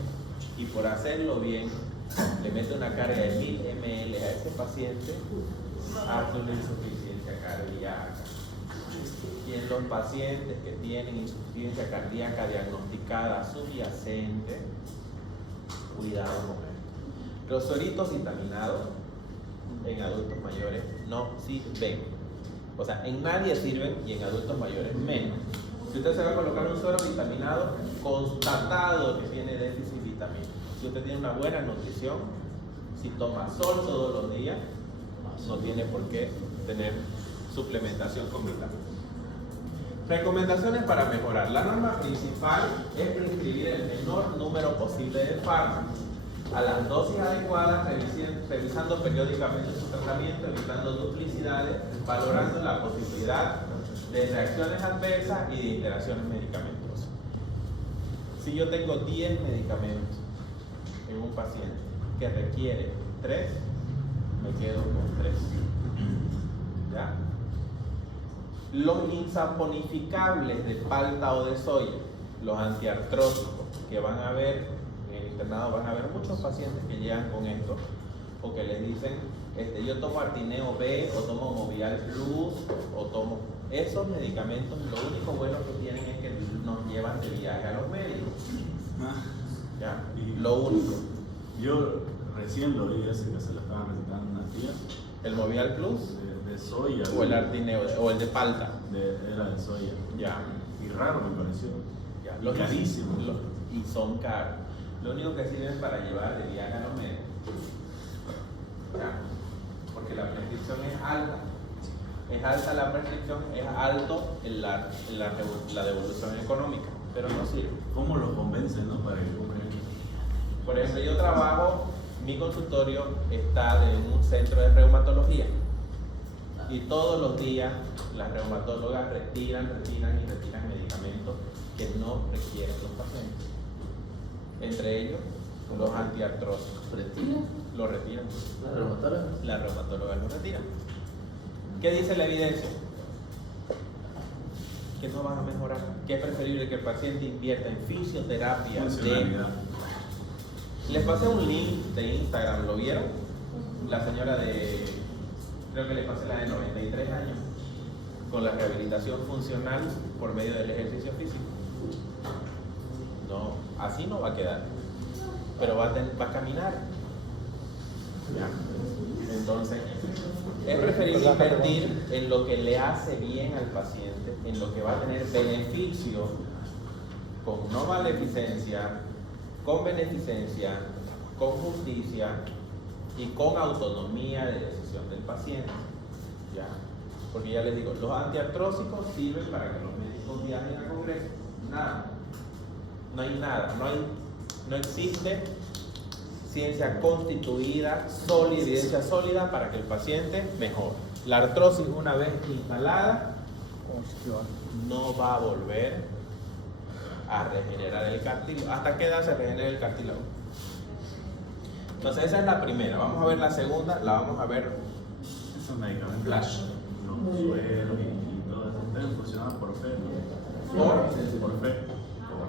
y por hacerlo bien le mete una carga de 1000 ml a ese paciente, hace una insuficiencia cardíaca. Y en los pacientes que tienen insuficiencia cardíaca diagnosticada subyacente, cuidado con esto. Los sueritos vitaminados en adultos mayores no sirven. O sea, en nadie sirven y en adultos mayores menos. Si usted se va a colocar un suero vitaminado, constatado que tiene déficit vitamínico. Si usted tiene una buena nutrición, si toma sol todos los días, no tiene por qué tener suplementación con vitaminas. Recomendaciones para mejorar. La norma principal es prescribir el menor número posible de fármacos a las dosis adecuadas, revisando periódicamente su tratamiento, evitando duplicidades, valorando la posibilidad de reacciones adversas y de interacciones medicamentosas. Si yo tengo 10 medicamentos en un paciente que requiere 3, me quedo con 3. ¿Ya? Los insaponificables de palta o de soya, los antiartróticos que van a ver en el internado, van a ver muchos pacientes que llegan con esto o que les dicen, yo tomo Artineo B o tomo Movial Plus o tomo esos medicamentos. Lo único bueno que tienen es que nos llevan de viaje a los médicos. ¿Ya? Lo único. Yo recién lo vi ese que se lo estaban recetando unas tías. ¿El Movial Plus? De soya. O el Artineo, o el de palta. Era de soya. Ya. Y raro me pareció. Ya. Los carísimos. Y son caros. Lo único que sirven para llevar de viaje a los médicos. ¿Ya? Porque la prescripción es alta. Es alta la prescripción, es alto la devolución económica, pero no sirve. ¿Cómo los convencen, no? Para que compren? Por ejemplo, yo trabajo, mi consultorio está en un centro de reumatología y todos los días las reumatólogas retiran medicamentos que no requieren los pacientes. Entre ellos, los antiartrósicos. ¿Retira? Lo retiran. ¿La reumatóloga? Las reumatólogas lo retiran. ¿Qué dice la evidencia? Que no van a mejorar. Que es preferible que el paciente invierta en fisioterapia Funcionalidad. Les pasé un link de Instagram, ¿lo vieron? La señora de, creo que le pasé la de 93 años, con la rehabilitación funcional por medio del ejercicio físico. No, así no va a quedar, pero va a caminar. Ya. Entonces, es preferible invertir en lo que le hace bien al paciente, en lo que va a tener beneficio, con no maleficencia, con beneficencia, con justicia y con autonomía de decisión del paciente. ¿Ya? Porque ya les digo, los antiartrósicos sirven para que los médicos viajen a congreso. Nada. No hay nada. No existe ciencia constituida, sólida, evidencia sólida para que el paciente mejore. La artrosis, una vez instalada, no va a volver a regenerar el cartílago. ¿Hasta qué edad se regenera el cartílago? Entonces esa es la primera. Vamos a ver la segunda, la vamos a ver Esos medicamentos, flash. los sueros y todo eso, deben funcionar por fe, ¿no? Por fe. Por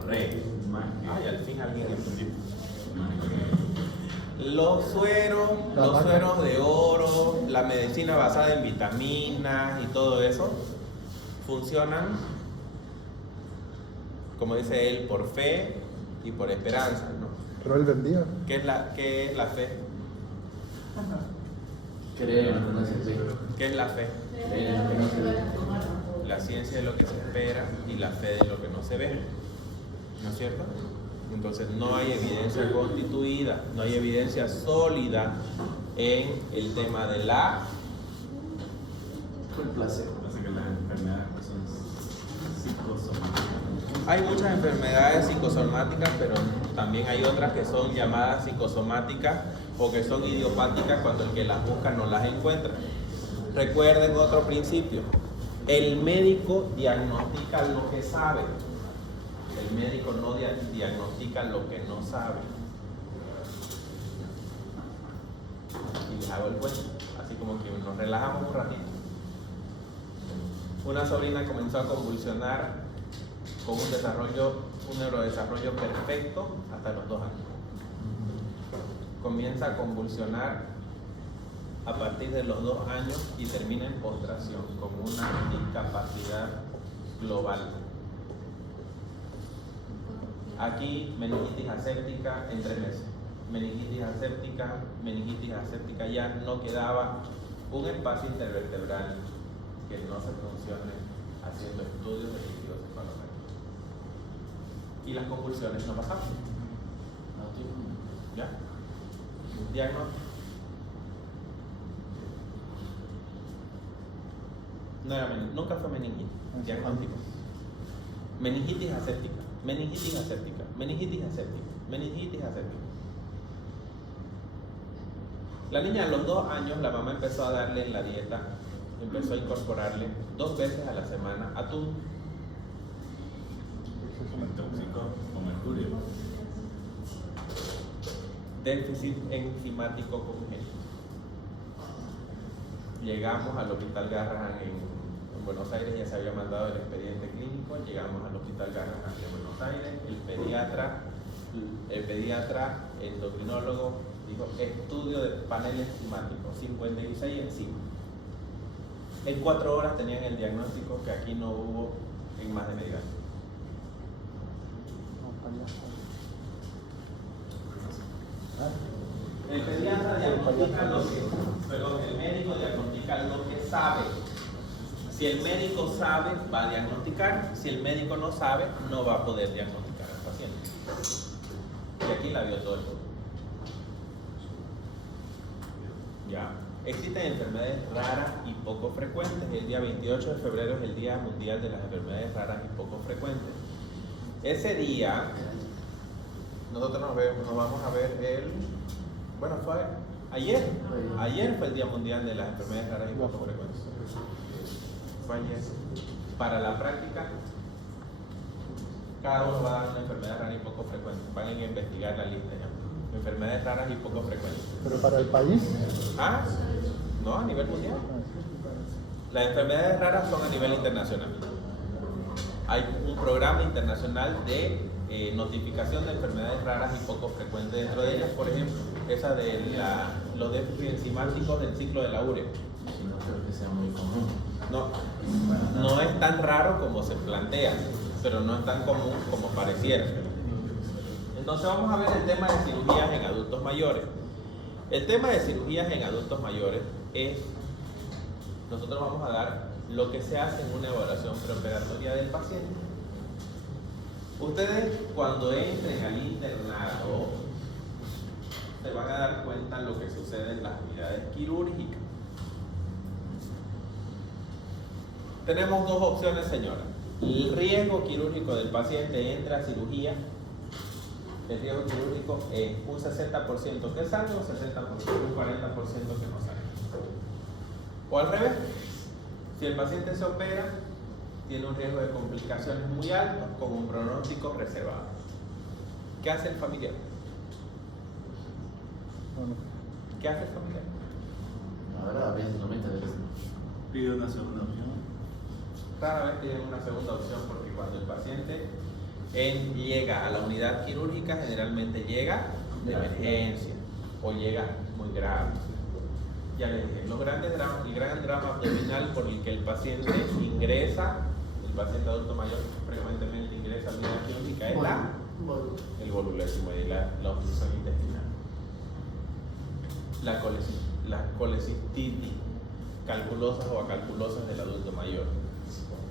fe. Más que. Ay, al fin alguien entendió. Más que. Los sueros de oro, la medicina basada en vitaminas y todo eso, funcionan, como dice él, por fe y por esperanza, ¿no? Pero él vendía. ¿Qué es la fe? Creer en lo que no se ve. ¿Qué es la fe? Creer en lo que no se ve. La ciencia de lo que se espera y la fe de lo que no se ve, ¿no es cierto? Entonces no hay evidencia constituida, no hay evidencia sólida en el tema de la... Fue el placebo. Parece que las enfermedades son psicosomáticas. Hay muchas enfermedades psicosomáticas, pero también hay otras que son llamadas psicosomáticas o que son idiopáticas cuando el que las busca no las encuentra. Recuerden otro principio, el médico diagnostica lo que sabe. El médico no diagnostica lo que no sabe. Y les hago el cuento, así como que nos relajamos un ratito. Una sobrina comenzó a convulsionar con un neurodesarrollo perfecto hasta los 2 años. Comienza a convulsionar a partir de los 2 años y termina en postración con una discapacidad global. Aquí meningitis aséptica en 3 meses. Meningitis aséptica, ya no quedaba un espacio intervertebral que no se funcione haciendo estudios de líquido cefalorraquídeo. Y las convulsiones no pasaban. ¿Ya? Diagnóstico. No era meningitis, nunca fue meningitis. Diagnóstico. Meningitis aséptica. La niña a los 2 años, la mamá empezó a darle en la dieta, empezó a incorporarle 2 veces a la semana atún. Tóxico con mercurio. Déficit enzimático congénito. Llegamos al Hospital Garrahan en Buenos Aires, ya se había mandado el expediente clínico. Llegamos al Hospital Garrahan de Buenos Aires. El pediatra endocrinólogo dijo: estudio de panel enzimático, 56 enzimas. En 4 horas tenían el diagnóstico que aquí no hubo en más de medio año. El pediatra diagnostica lo que, perdón, el médico diagnostica lo que sabe. Si el médico sabe, va a diagnosticar. Si el médico no sabe, no va a poder diagnosticar al paciente. Y aquí la vio todo el mundo. Ya. Existen enfermedades raras y poco frecuentes. El día 28 de febrero es el Día Mundial de las Enfermedades Raras y Poco Frecuentes. Ese día nosotros nos vamos a ver bueno, fue ayer fue el Día Mundial de las Enfermedades Raras y Poco Frecuentes. Fue ayer. Para la práctica, cada uno va a dar una enfermedad rara y poco frecuente. Van a investigar la lista ya. Enfermedades raras y poco frecuentes. ¿Pero para el país? No, a nivel mundial. Las enfermedades raras son a nivel internacional. Hay un programa internacional de notificación de enfermedades raras y poco frecuentes. Dentro de ellas, por ejemplo, esa de los déficits enzimáticos del ciclo de la urea. No creo que sea muy común. No es tan raro como se plantea, pero no es tan común como pareciera. Entonces vamos a ver el tema de cirugías en adultos mayores. El tema de cirugías en adultos mayores es, nosotros vamos a dar lo que se hace en una evaluación preoperatoria del paciente. Ustedes cuando entren al internado se van a dar cuenta de lo que sucede en las unidades quirúrgicas. Tenemos dos opciones, señora. El riesgo quirúrgico del paciente entra a cirugía. El riesgo quirúrgico es un 60% que salga, un 60%, un 40% que no salga. O al revés, si el paciente se opera, tiene un riesgo de complicaciones muy alto con un pronóstico reservado. ¿Qué hace el familiar? ¿Qué hace el familiar? Ahora a veces no me interesa. Pide una segunda opción. Rara vez tienen una segunda opción porque cuando el paciente llega a la unidad quirúrgica generalmente llega de emergencia o llega muy grave. Ya les dije, el gran drama abdominal por el que el paciente ingresa, el paciente adulto mayor frecuentemente ingresa a la unidad quirúrgica es el volumésimo y la obstrucción intestinal. La colecistitis calculosas o acalculosas del adulto mayor.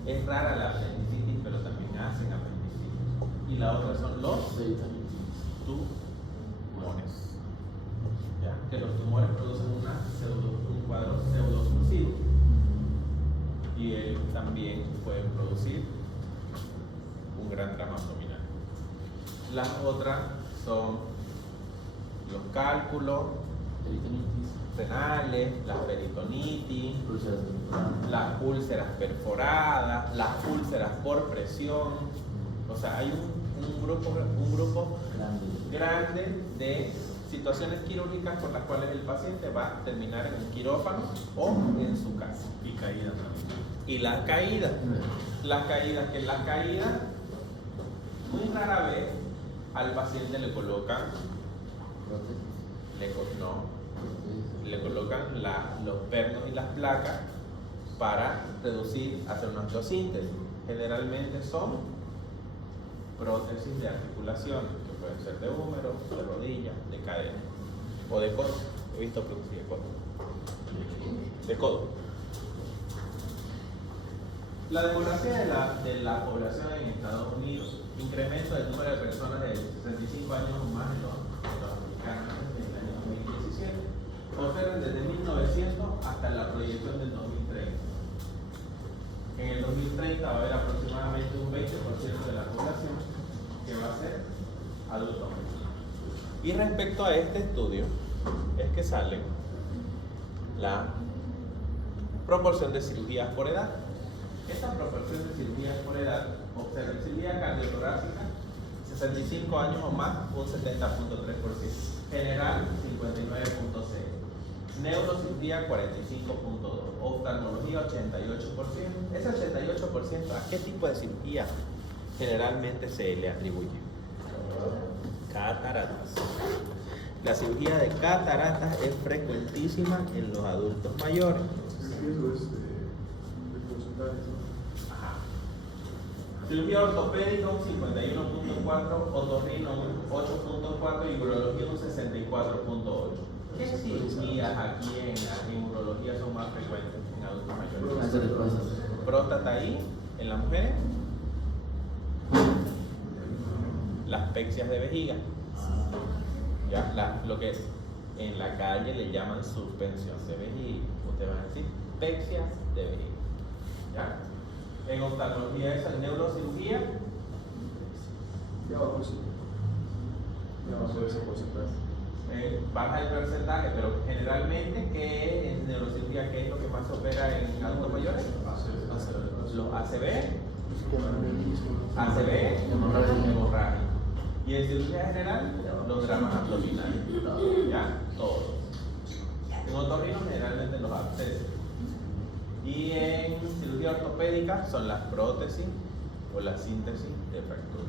Es rara la apendicitis, pero también hacen apendicitis. Y la otra son los tumores. ¿Ya? Que los tumores producen un cuadro pseudocursivo. Y ellos también pueden producir un gran drama abdominal. Las otras son los cálculos renales, las peritonitis, las úlceras perforadas, las úlceras por presión. O sea, hay un grupo grande de situaciones quirúrgicas por las cuales el paciente va a terminar en un quirófano o en su casa. Y caída también. Y las caídas, muy rara vez al paciente le colocan los pernos y las placas para hacer una osteosíntesis. Generalmente son prótesis de articulación, que pueden ser de húmero, de rodilla, de cadera o de codo. He visto prótesis de codo. De codo. La demografía de la población en Estados Unidos, incremento del número de personas de 65 años o más en los americanos en el año 2017. Observen desde 1900 hasta la proyección del 2030. En el 2030 va a haber aproximadamente un 20% de la población que va a ser adulto. Y respecto a este estudio, es que sale la proporción de cirugías por edad. Esta proporción de cirugías por edad, observen, cirugía cardiotorácica, 65 años o más, un 70.3%. General, 59.6%. Neurocirugía, 45.2%. Oftalmología, 88%. Ese 88%, ¿a qué tipo de cirugía generalmente se le atribuye? Cataratas. La cirugía de cataratas es frecuentísima en los adultos mayores. Ajá. Cirugía ortopédica un 51.4%, otorrino un 8.4% y urología un 64.8%. ¿Qué cirugías aquí en urología son más frecuentes en adultos mayores? Próstata ahí, en las mujeres. Las peccias de vejiga. Ya, lo que en la calle le llaman suspensión de vejiga. Ustedes van a decir peccias de vejiga. ¿Ya? En oftalmología, eso, en neurocirugía. Baja el porcentaje, pero generalmente, ¿qué en neurocirugía qué es lo que más opera en adultos mayores? Los ACV, hemorragia. Y en cirugía general, los dramas abdominales. ¿Ya? Todos. En otorrino generalmente los abscesos. Y en cirugía ortopédica son las prótesis o la síntesis de fracturas.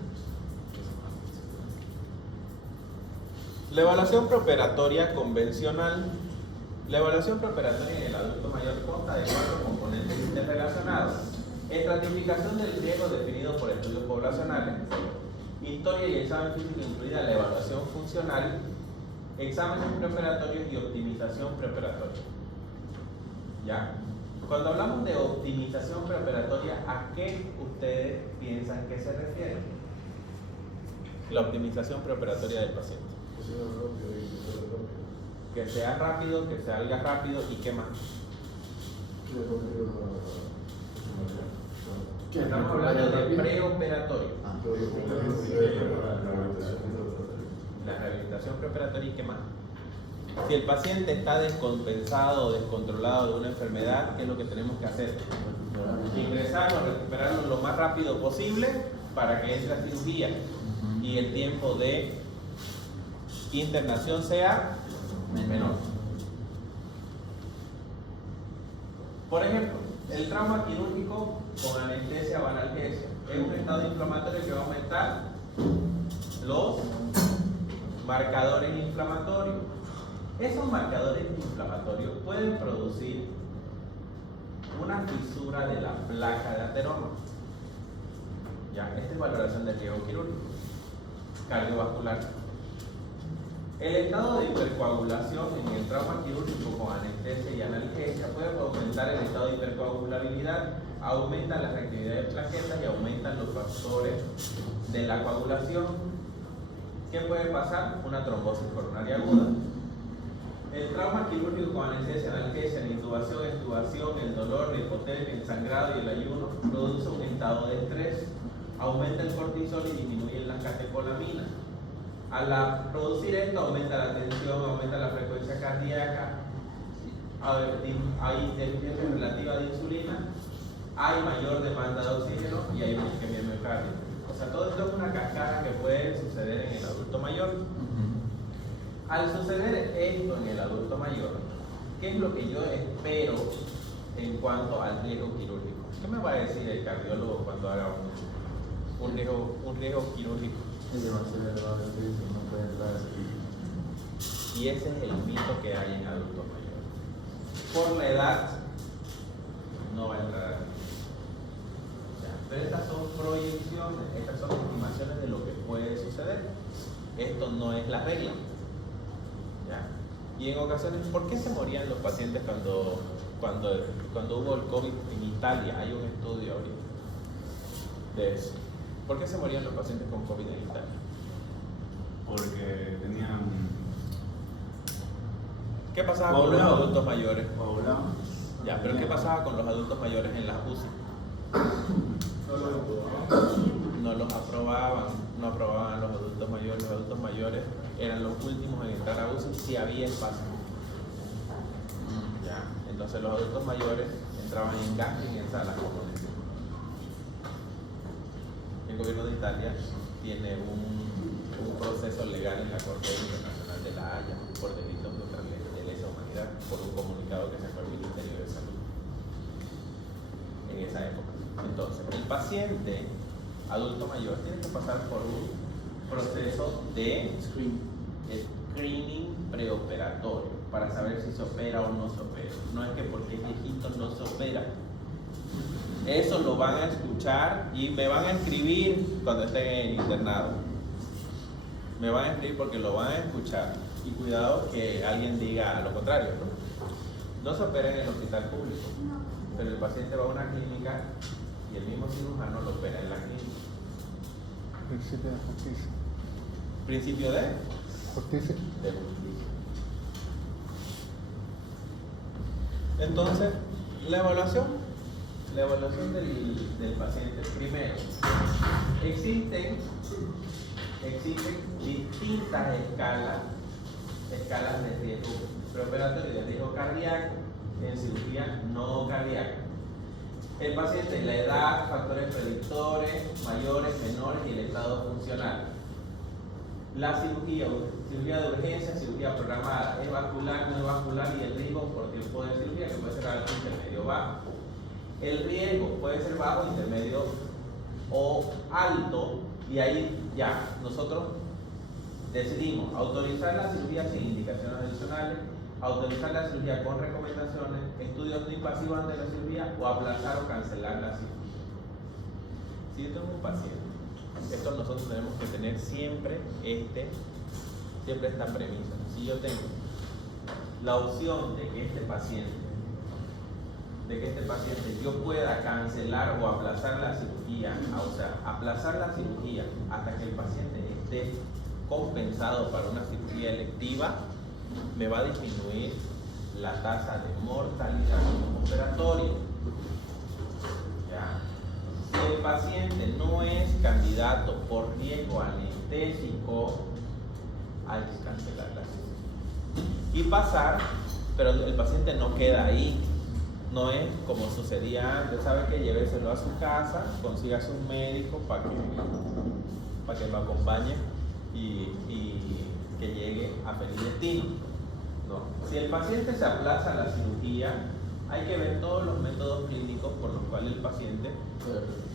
La evaluación preoperatoria convencional. La evaluación preoperatoria en el adulto mayor consta de 4 componentes interrelacionados: estratificación del riesgo definido por estudios poblacionales, historia y examen físico incluida la evaluación funcional, exámenes preoperatorios y optimización preoperatoria. ¿Ya? Cuando hablamos de optimización preoperatoria, ¿a qué ustedes piensan que se refiere? La optimización preoperatoria del paciente. Que sea rápido, que salga rápido y qué más. Estamos hablando de preoperatorio. La rehabilitación preoperatoria y qué más. Si el paciente está descompensado o descontrolado de una enfermedad, ¿qué es lo que tenemos que hacer? Ingresarlo, recuperarlo lo más rápido posible para que entre a cirugía y el tiempo de internación sea menor. Por ejemplo, el trauma quirúrgico con anestesia o analgesia es un estado inflamatorio que va a aumentar los marcadores inflamatorios. Esos marcadores inflamatorios pueden producir una fisura de la placa de ateroma. Ya, esta es valoración del riesgo quirúrgico. Cardiovascular. El estado de hipercoagulación en el trauma quirúrgico con anestesia y analgesia puede aumentar el estado de hipercoagulabilidad, aumentan las reactividades de plaquetas y aumentan los factores de la coagulación. ¿Qué puede pasar? Una trombosis coronaria aguda. El trauma quirúrgico con anestesia, analgesia, la intubación, extubación, el dolor, la hipotermia, el sangrado y el ayuno produce un estado de estrés, aumenta el cortisol y disminuye las catecolaminas. Al producir esto aumenta la tensión, aumenta la frecuencia cardíaca, hay deficiencia relativa de insulina, hay mayor demanda de oxígeno y hay una isquemia miocárdica. O sea, todo esto es una cascada que puede suceder en el adulto mayor. Al suceder esto en el adulto mayor, ¿qué es lo que yo espero en cuanto al riesgo quirúrgico? ¿Qué me va a decir el cardiólogo cuando haga un riesgo quirúrgico? Y ese es el mito que hay en adultos mayores. Por la edad, no va a entrar aquí. Pero estas son proyecciones, estas son estimaciones de lo que puede suceder. Esto no es la regla. ¿Ya? Y en ocasiones, ¿por qué se morían los pacientes cuando hubo el COVID en Italia? Hay un estudio ahorita de eso. ¿Por qué se morían los pacientes con COVID en Italia? Porque tenían... ¿Qué pasaba con los adultos mayores? Coagulaban. Ya, pero ¿qué pasaba con los adultos mayores en las UCI? No los aprobaban, no aprobaban los adultos mayores. Los adultos mayores eran los últimos en entrar a UCI si había espacio. Ya, entonces los adultos mayores entraban en gastro y en salas comunes. El gobierno de Italia tiene un proceso legal en la Corte Internacional de la Haya por delitos de lesa humanidad por un comunicado que sacó el Ministerio de Salud en esa época. Entonces, el paciente adulto mayor tiene que pasar por un proceso de screening preoperatorio para saber si se opera o no se opera. No es que porque es viejito no se opera. Eso lo van a escuchar y me van a escribir cuando estén en internado. Me van a escribir porque lo van a escuchar. Y cuidado que alguien diga lo contrario, ¿no? No se opera en el hospital público, pero el paciente va a una clínica y el mismo cirujano lo opera en la clínica. Principio de justicia. ¿Principio de? Justicia. De justicia. Entonces, la la evaluación del paciente. Primero, existen distintas escalas de riesgo preoperatorio, de riesgo cardíaco en cirugía no cardíaca. El paciente, la edad, factores predictores, mayores, menores y el estado funcional. La cirugía de urgencia, cirugía programada, es vascular, no es vascular y el riesgo por tiempo de cirugía, que puede ser alto, intermedio, bajo. El riesgo puede ser bajo, intermedio o alto, y ahí ya nosotros decidimos autorizar la cirugía sin indicaciones adicionales, autorizar la cirugía con recomendaciones, estudios no invasivos ante la cirugía o aplazar o cancelar la cirugía. Si yo tengo un paciente, esto nosotros tenemos que tener siempre esta premisa. Si yo tengo la opción de que este paciente yo pueda cancelar o aplazar la cirugía, o sea, aplazar la cirugía hasta que el paciente esté compensado para una cirugía electiva, me va a disminuir la tasa de mortalidad operatoria. ¿Ya? Si el paciente no es candidato por riesgo anestésico, hay que cancelar la cirugía y pasar, pero el paciente no queda ahí. No es como sucedía antes, ¿sabe qué? Lléveselo a su casa, consígase un médico para que lo acompañe y que llegue a feliz destino. No. Si el paciente se aplaza la cirugía, hay que ver todos los métodos clínicos por los cuales el paciente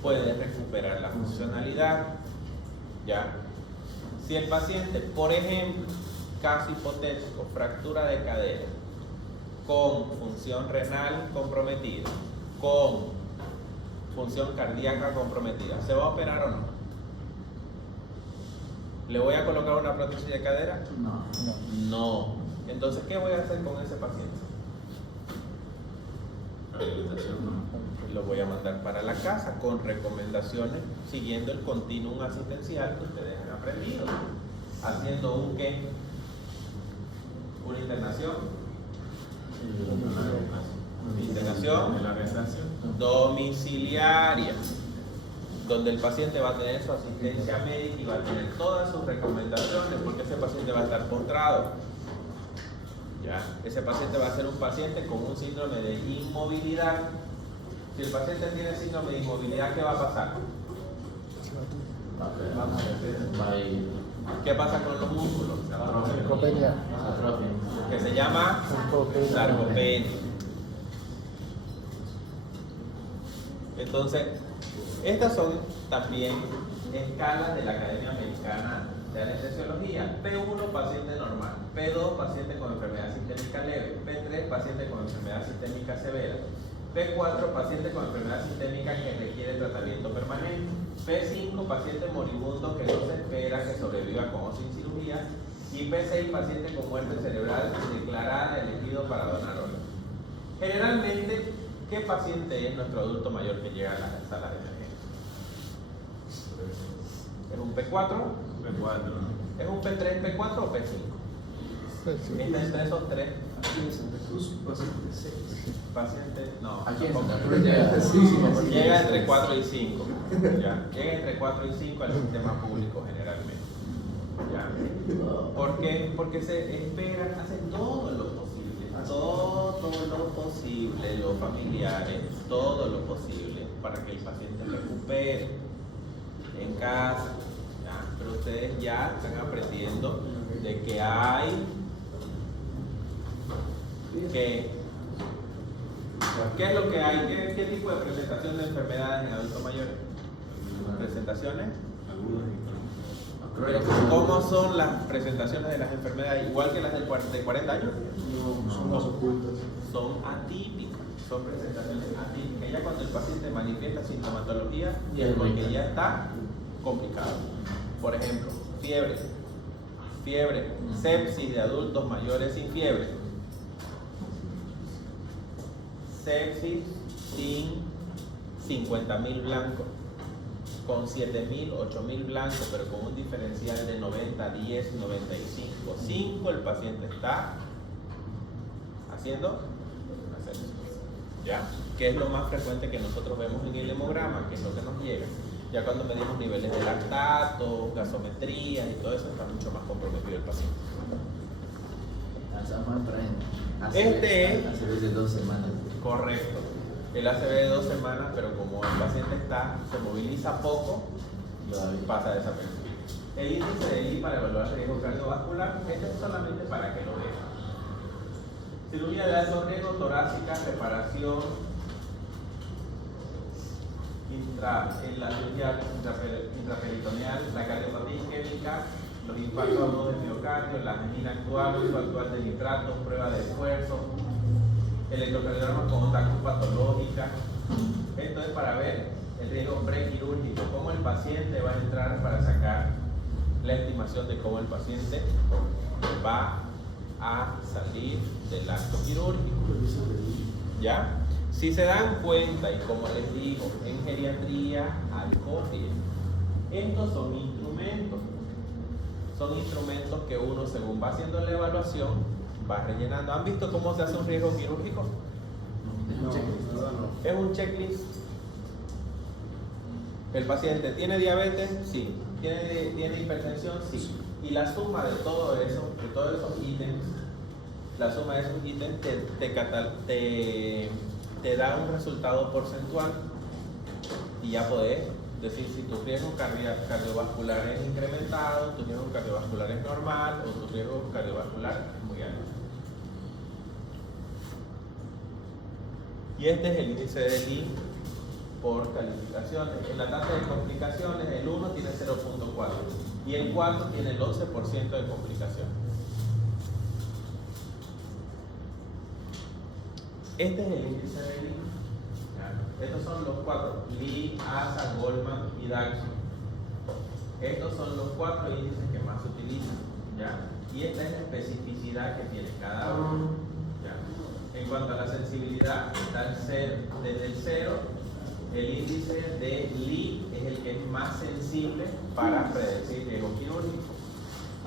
puede recuperar la funcionalidad. ¿Ya? Si el paciente, por ejemplo, caso hipotético, fractura de cadera, con función renal comprometida, con función cardíaca comprometida, ¿se va a operar o no? ¿Le voy a colocar una prótesis de cadera? No. Entonces, ¿qué voy a hacer con ese paciente? Lo voy a mandar para la casa con recomendaciones, siguiendo el continuum asistencial que ustedes han aprendido. Haciendo un ¿qué? Una internación. Internación domiciliaria, donde el paciente va a tener su asistencia médica y va a tener todas sus recomendaciones, porque ese paciente va a estar postrado. ¿Ya? Ese paciente va a ser un paciente con un síndrome de inmovilidad. Si el paciente tiene síndrome de inmovilidad, ¿qué va a pasar? ¿Qué pasa con los músculos? Sarcopenia. Que se llama sarcopenia. Entonces, estas son también escalas de la Academia Americana de Anestesiología. P1, paciente normal. P2, paciente con enfermedad sistémica leve. P3, paciente con enfermedad sistémica severa. P4, paciente con enfermedad sistémica que requiere tratamiento permanente. P5, paciente moribundo que no se espera que sobreviva con o sin cirugía. Y P6, paciente con muerte cerebral declarada elegido para donar órganos. Generalmente, ¿qué paciente es nuestro adulto mayor que llega a la sala de emergencia? ¿Es un P4? ¿Es un P3, P4 o P5? Está entre esos tres. Paciente, no. Aquí en tampoco. Santa Cruz Llega entre 4 y 5. ¿Ya? Llega entre 4 y 5 al sistema público generalmente. ¿Ya? ¿Por qué? Porque se esperan, hacen todo lo posible, los familiares, todo lo posible para que el paciente recupere en casa. ¿Ya? Pero ustedes ya están aprendiendo de que hay ¿qué es lo que hay? ¿Qué tipo de presentación de enfermedades en adultos mayores? ¿Presentaciones? Pero ¿cómo son las presentaciones de las enfermedades? ¿Igual que las de 40 años? Son más ocultas. Son atípicas, son presentaciones atípicas. Ya cuando el paciente manifiesta sintomatología es porque ya está complicado. Por ejemplo, fiebre, sepsis de adultos mayores sin fiebre. Sepsis sin 50.000 blancos, con 7.000, 8.000 blancos, pero con un diferencial de 90, 10, 95, 5, el paciente está haciendo una sepsis. ¿ya? Que es lo más frecuente que nosotros vemos en el hemograma, que es lo que nos llega. Ya cuando medimos niveles de lactato, gasometría y todo eso, está mucho más comprometido el paciente. Este es ACV de 2 semanas. correcto. El ACV de 2 semanas, pero como el paciente se moviliza poco, pasa desapercibido. El índice de I para evaluar el riesgo cardiovascular, este es solamente para que lo vean. Cirugía de alto riesgo torácica, reparación en la cirugía intraperitoneal, la cardiopatía isquémica, los infartos agudos del miocardio, la angina actual, uso actual de nitratos, prueba de esfuerzo, electrocardiograma con onda patológica. Esto es para ver el riesgo prequirúrgico, cómo el paciente va a entrar para sacar la estimación de cómo el paciente va a salir del acto quirúrgico. ¿Ya? Si se dan cuenta, y como les digo, en geriatría hay copias. Estos son instrumentos. Son instrumentos que uno, según va haciendo la evaluación, va rellenando. ¿Han visto cómo se hace un riesgo quirúrgico? Es un checklist. ¿El paciente tiene diabetes? Sí. ¿Tiene hipertensión? Sí. Y la suma de todo eso, de todos esos ítems, la suma de esos ítems te da un resultado porcentual y ya podés decir si tu riesgo cardiovascular es incrementado, tu riesgo cardiovascular es normal o tu riesgo cardiovascular es muy alto. Y este es el índice de Lee por calificaciones. En la tasa de complicaciones, el 1 tiene 0.4 y el 4 tiene el 11% de complicaciones. Este es el índice de Lee. Estos son los 4, Lee, ASA, Goldman y Daxon. Estos son los 4 índices que más se utilizan, ¿ya? Y esta es la especificidad que tiene cada uno, ¿ya? En cuanto a la sensibilidad, está desde el 0, el índice de Lee es el que es más sensible para predecir riesgo quirúrgico.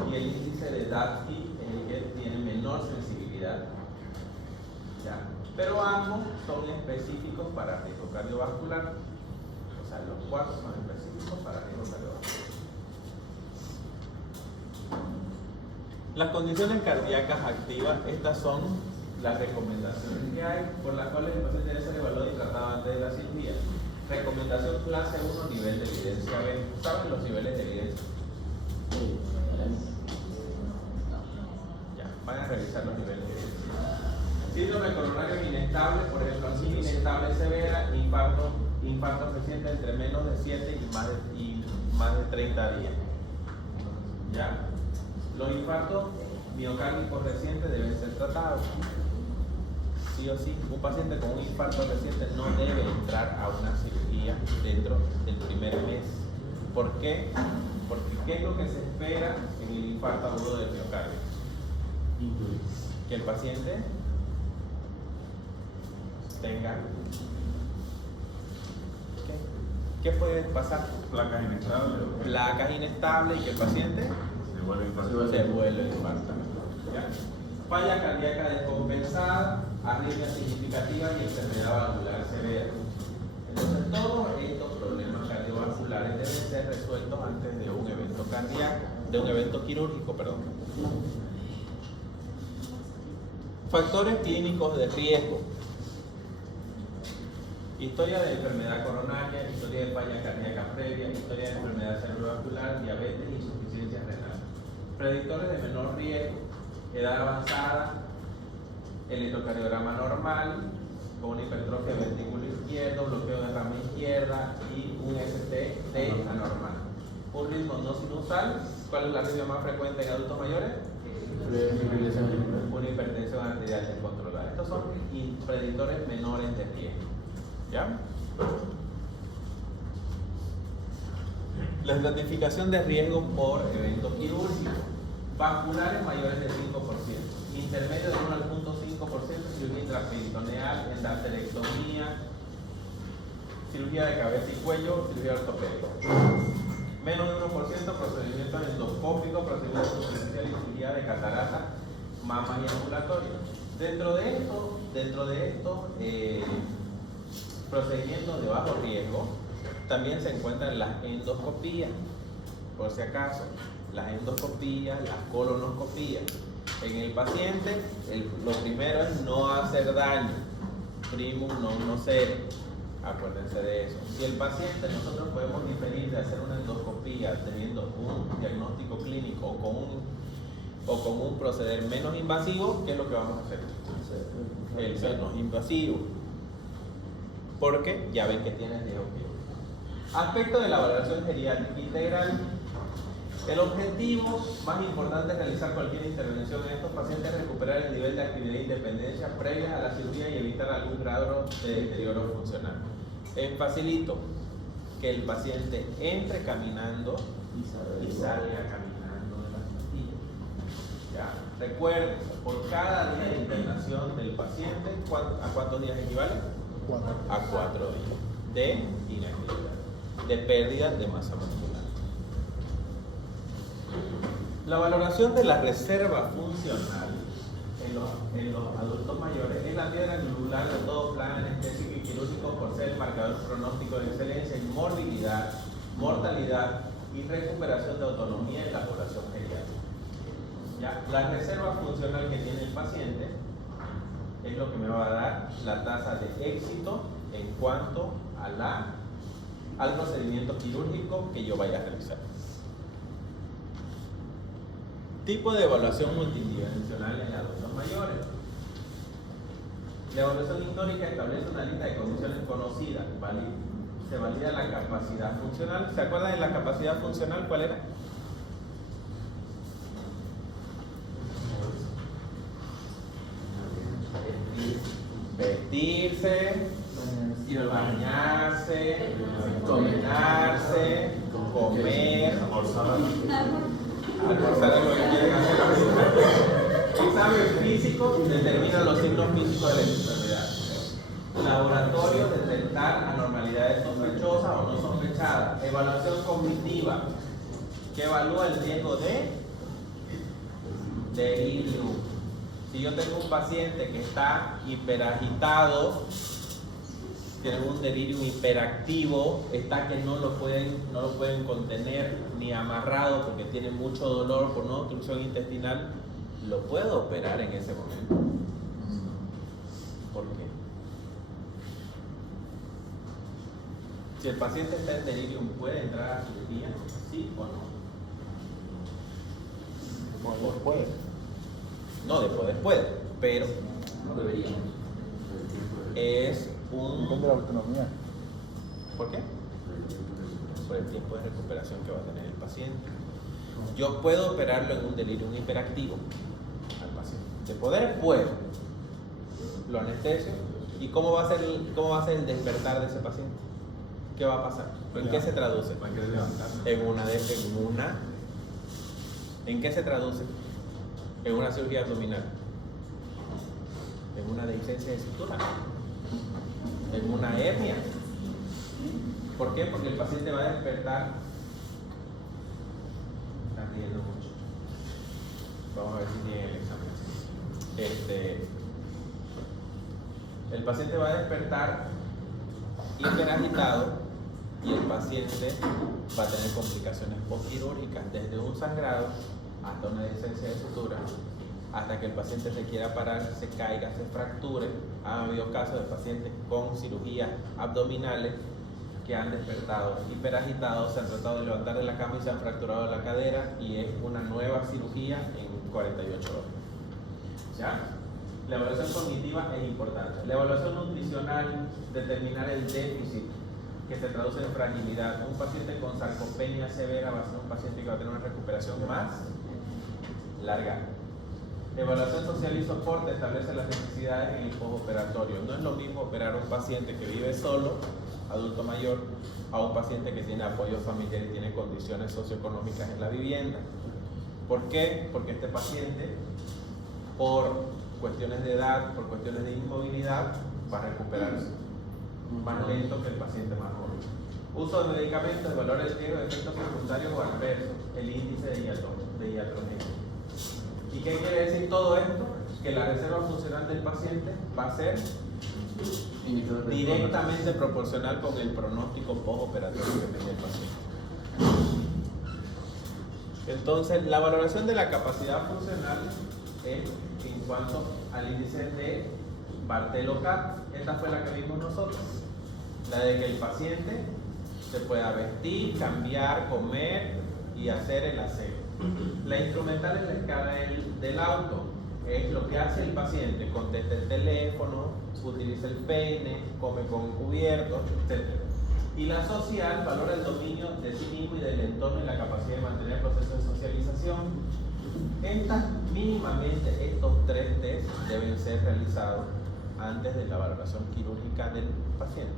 Y el índice de Daxon es el que tiene menor sensibilidad, ¿ya? Pero ambos son específicos para riesgo cardiovascular. O sea, los 4 son específicos para riesgo cardiovascular. Las condiciones cardíacas activas, estas son las recomendaciones que hay por las cuales el paciente debe ser evaluado y tratado antes de la cirugía. Recomendación clase 1, nivel de evidencia B. ¿Saben los niveles de evidencia? Ya, van a revisar los niveles de evidencia. Síndrome coronario inestable, por ejemplo, angina inestable severa, infarto reciente entre menos de 7 y más de 30 días. ¿Ya? Los infartos miocárdicos recientes deben ser tratados. Sí o sí, un paciente con un infarto reciente no debe entrar a una cirugía dentro del primer mes. ¿Por qué? Porque ¿qué es lo que se espera en el infarto agudo del miocardio? Que el paciente tenga. ¿Qué puede pasar? Placas inestables. Placas inestables y que el paciente Se vuelve infarto. ¿Ya? Falla cardíaca descompensada, arritmia significativa y enfermedad valvular severa. Entonces todos estos problemas cardiovasculares deben ser resueltos antes de un evento cardíaco, de un evento quirúrgico, perdón. Factores clínicos de riesgo. Historia de enfermedad coronaria, historia de falla cardíaca previa, historia de enfermedad cerebrovascular, diabetes y insuficiencia renal. Predictores de menor riesgo, edad avanzada, electrocardiograma normal, con una hipertrofia del ventrículo izquierdo, bloqueo de rama izquierda y un ST anormal. Un ritmo no sinusal. ¿Cuál es la arritmia más frecuente en adultos mayores? Una hipertensión arterial descontrolada. Estos son predictores menores de riesgo. ¿Ya? La estratificación de riesgo por evento quirúrgico. Vasculares mayores del 5%. Intermedio de 1 al 0.5%, cirugía intraperitoneal, endarterectomía, cirugía de cabeza y cuello, cirugía ortopédica. Menos de 1%, procedimientos endoscópicos, procedimientos superficiales y cirugía de catarata, mamas y ambulatorio. Dentro de esto, dentro de estos procedimientos de bajo riesgo, también se encuentran las endoscopías, por si acaso, las endoscopías, las colonoscopías. En el paciente, lo primero es no hacer daño, primum non nocere, acuérdense de eso. Si el paciente, nosotros podemos diferir de hacer una endoscopía teniendo un diagnóstico clínico o con un proceder menos invasivo, ¿qué es lo que vamos a hacer? El menos invasivo, porque ya ven que tiene riesgo. Aspecto de la valoración geriátrica integral. El objetivo más importante de realizar cualquier intervención en estos pacientes es recuperar el nivel de actividad e independencia previas a la cirugía y evitar algún grado de deterioro funcional. Facilito que el paciente entre caminando y salga caminando de la pastilla. Ya. Recuerden, por cada día de internación del paciente, ¿a cuántos días equivale? A 4 días de inactividad, de pérdida de masa muscular. La valoración de la reserva funcional en los adultos mayores es la piedra angular de todo plan anestésico y quirúrgico por ser el marcador pronóstico de excelencia en morbilidad, mortalidad y recuperación de autonomía en la población geriátrica. ¿Ya? La reserva funcional que tiene el paciente es lo que me va a dar la tasa de éxito en cuanto al procedimiento quirúrgico que yo vaya a realizar. Tipo de evaluación multidimensional en adultos mayores. La evaluación histórica establece una lista de condiciones conocidas. Se valida la capacidad funcional. ¿Se acuerdan de la capacidad funcional? ¿Cuál era? Vestirse, bañarse, combinarse, comer, almorzar algo que quieren hacer. Examen físico determina los signos físicos de la enfermedad. Laboratorio, detectar anormalidades sospechosas o no sospechadas. Evaluación cognitiva, que evalúa el riesgo de delirium. Si yo tengo un paciente que está hiperagitado, tiene un delirium hiperactivo, está que no lo pueden contener ni amarrado porque tiene mucho dolor por una obstrucción intestinal, ¿lo puedo operar en ese momento? ¿Por qué? Si el paciente está en delirium, ¿puede entrar a cirugía? ¿Sí o no? No puede. No, después puede, pero No debería. es un... Depende de la autonomía. ¿Por qué? Por el tiempo de recuperación que va a tener el paciente. Yo puedo operarlo en un delirium hiperactivo al paciente. De poder, puedo. Lo anestesio. ¿Y cómo va a ser el despertar de ese paciente? ¿Qué va a pasar? ¿En qué se traduce? ¿En qué se traduce? En una cirugía abdominal. En una dehiscencia de cintura. En una hernia. ¿Por qué? Porque el paciente va a despertar. Están riendo mucho. Vamos a ver si tiene el examen. El paciente va a despertar hiperagitado y el paciente va a tener complicaciones postquirúrgicas, desde un sangrado hasta una dehiscencia de sutura, hasta que el paciente se quiera parar, se caiga, se fracture. Ha habido casos de pacientes con cirugías abdominales que han despertado hiperagitados, se han tratado de levantar de la cama y se han fracturado la cadera, y es una nueva cirugía en 48 horas. ¿Ya? La evaluación cognitiva es importante. La evaluación nutricional, determinar el déficit que se traduce en fragilidad. Un paciente con sarcopenia severa va a ser un paciente que va a tener una recuperación más larga. Evaluación social y soporte establece las necesidades en el postoperatorio. No es lo mismo operar a un paciente que vive solo, adulto mayor, a un paciente que tiene apoyo familiar y tiene condiciones socioeconómicas en la vivienda. ¿Por qué? Porque este paciente, por cuestiones de edad, por cuestiones de inmovilidad, va a recuperarse más lento que el paciente más joven. Uso de medicamentos, evaluar el riesgo de efectos secundarios o adversos, el índice de iatrogenia. ¿Y qué quiere decir todo esto? que la reserva funcional del paciente va a ser Indicador de directamente proporcional con el pronóstico postoperatorio que tenía el paciente. Entonces, la valoración de la capacidad funcional es en cuanto al índice de Barthel-Ocat. Esta fue la que vimos nosotros, la de que el paciente se pueda vestir, cambiar, comer y hacer el aseo. La instrumental es la escala del auto, es lo que hace el paciente: contesta el teléfono, utiliza el peine, come con cubiertos, etc. Y la social valora el dominio de sí mismo y del entorno y la capacidad de mantener procesos de socialización. Mínimamente estos 3 test deben ser realizados antes de la valoración quirúrgica del paciente.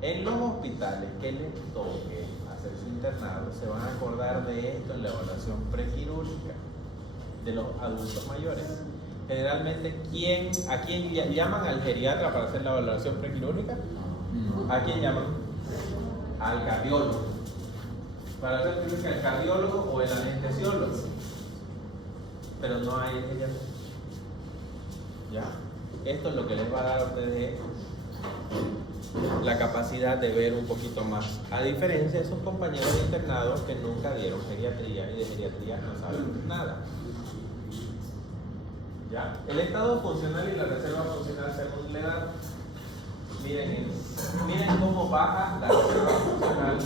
En los hospitales que les toque hacer su internado, se van a acordar de esto en la evaluación prequirúrgica de los adultos mayores. Generalmente, ¿a quién llaman al geriatra para hacer la valoración prequirúrgica? ¿A quién llaman? Al cardiólogo. Para hacer prequirúrgica, el cardiólogo o el anestesiólogo. Pero no hay geriatra. ¿Ya? Esto es lo que les va a dar a ustedes la capacidad de ver un poquito más, a diferencia de sus compañeros de internado que nunca dieron geriatría y de geriatría no saben nada. ¿Ya? El estado funcional y la reserva funcional según la edad. Miren cómo baja la reserva funcional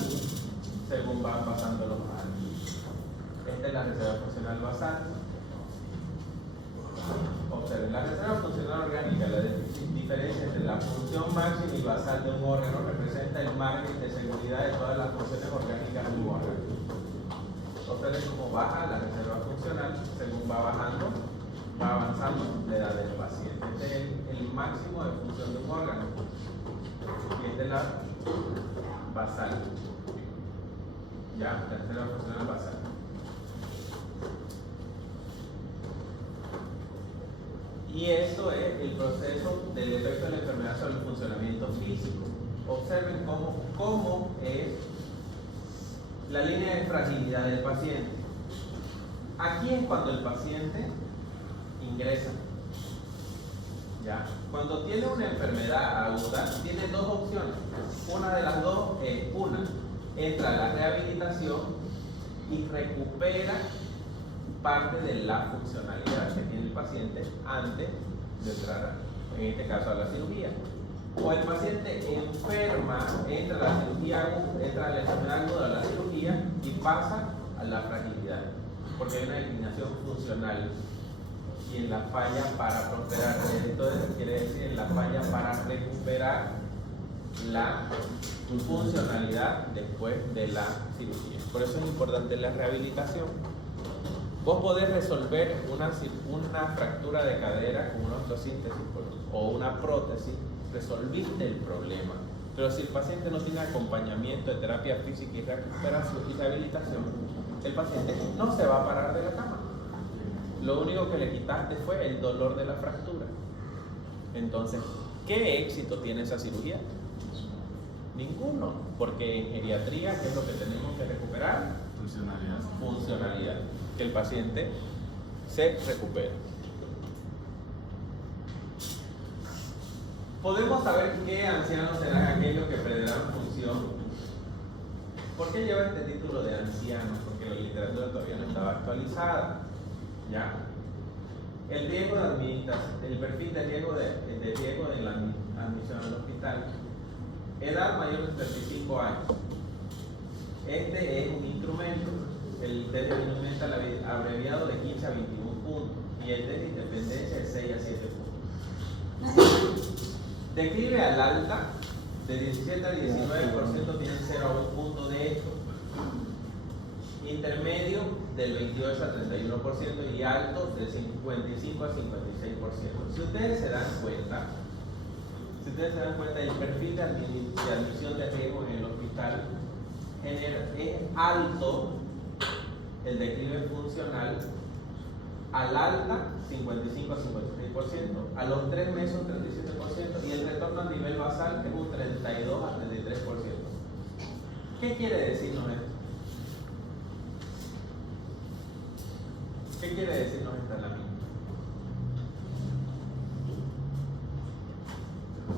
según van pasando los años. Esta es la reserva funcional basal. Observen, la reserva funcional orgánica, la diferencia entre la función máxima y basal de un órgano, representa el margen de seguridad de todas las funciones orgánicas de un órgano. Observen cómo baja la reserva funcional según va bajando, va avanzando la edad del paciente. Este es el máximo de función de un órgano. Y esta es la basal. Ya, la reserva funcional basal. Y eso es el proceso del efecto de la enfermedad sobre el funcionamiento físico. Observen cómo es la línea de fragilidad del paciente. Aquí es cuando el paciente ingresa. ¿Ya? Cuando tiene una enfermedad aguda, tiene 2 opciones. Una de las dos es, entra a la rehabilitación y recupera parte de la funcionalidad que tiene el paciente antes de entrar, en este caso, a la cirugía. O el paciente enferma, entra a la cirugía, entra a la enfermedad aguda, a la cirugía y pasa a la fragilidad, porque hay una declinación funcional y en la falla para prosperar. Entonces quiere decir en la falla para recuperar la funcionalidad después de la cirugía. Por eso es importante la rehabilitación. Vos podés resolver una fractura de cadera con una osteosíntesis o una prótesis, resolviste el problema. Pero si el paciente no tiene acompañamiento de terapia física y recuperación y rehabilitación, el paciente no se va a parar de la cama. Lo único que le quitaste fue el dolor de la fractura. Entonces, ¿qué éxito tiene esa cirugía? Ninguno, porque en geriatría, ¿qué es lo que tenemos que recuperar? Funcionalidad. Que el paciente se recupere. Podemos saber qué ancianos serán aquellos que perderán función. ¿Por qué lleva este título de anciano? Porque la literatura todavía no estaba actualizada. ¿Ya? El riesgo de administración, el perfil de riesgo de la admisión al hospital. Edad mayor de 35 años. Este es un instrumento. El test de minumental abreviado de 15 a 21 puntos y el test de independencia de 6 a 7 puntos. Declive al alta de 17 a 19% tiene 0 a 1 punto de esto. Intermedio del 28 a 31% y alto del 55 a 56%. Si ustedes se dan cuenta, el perfil de admisión de riesgo en el hospital es alto. El declive funcional al alta 55 a 56%, a los 3 meses un 37% y el retorno a nivel basal es un 32 a 33%. ¿Qué quiere decirnos esto? ¿Qué quiere decirnos esta lámina?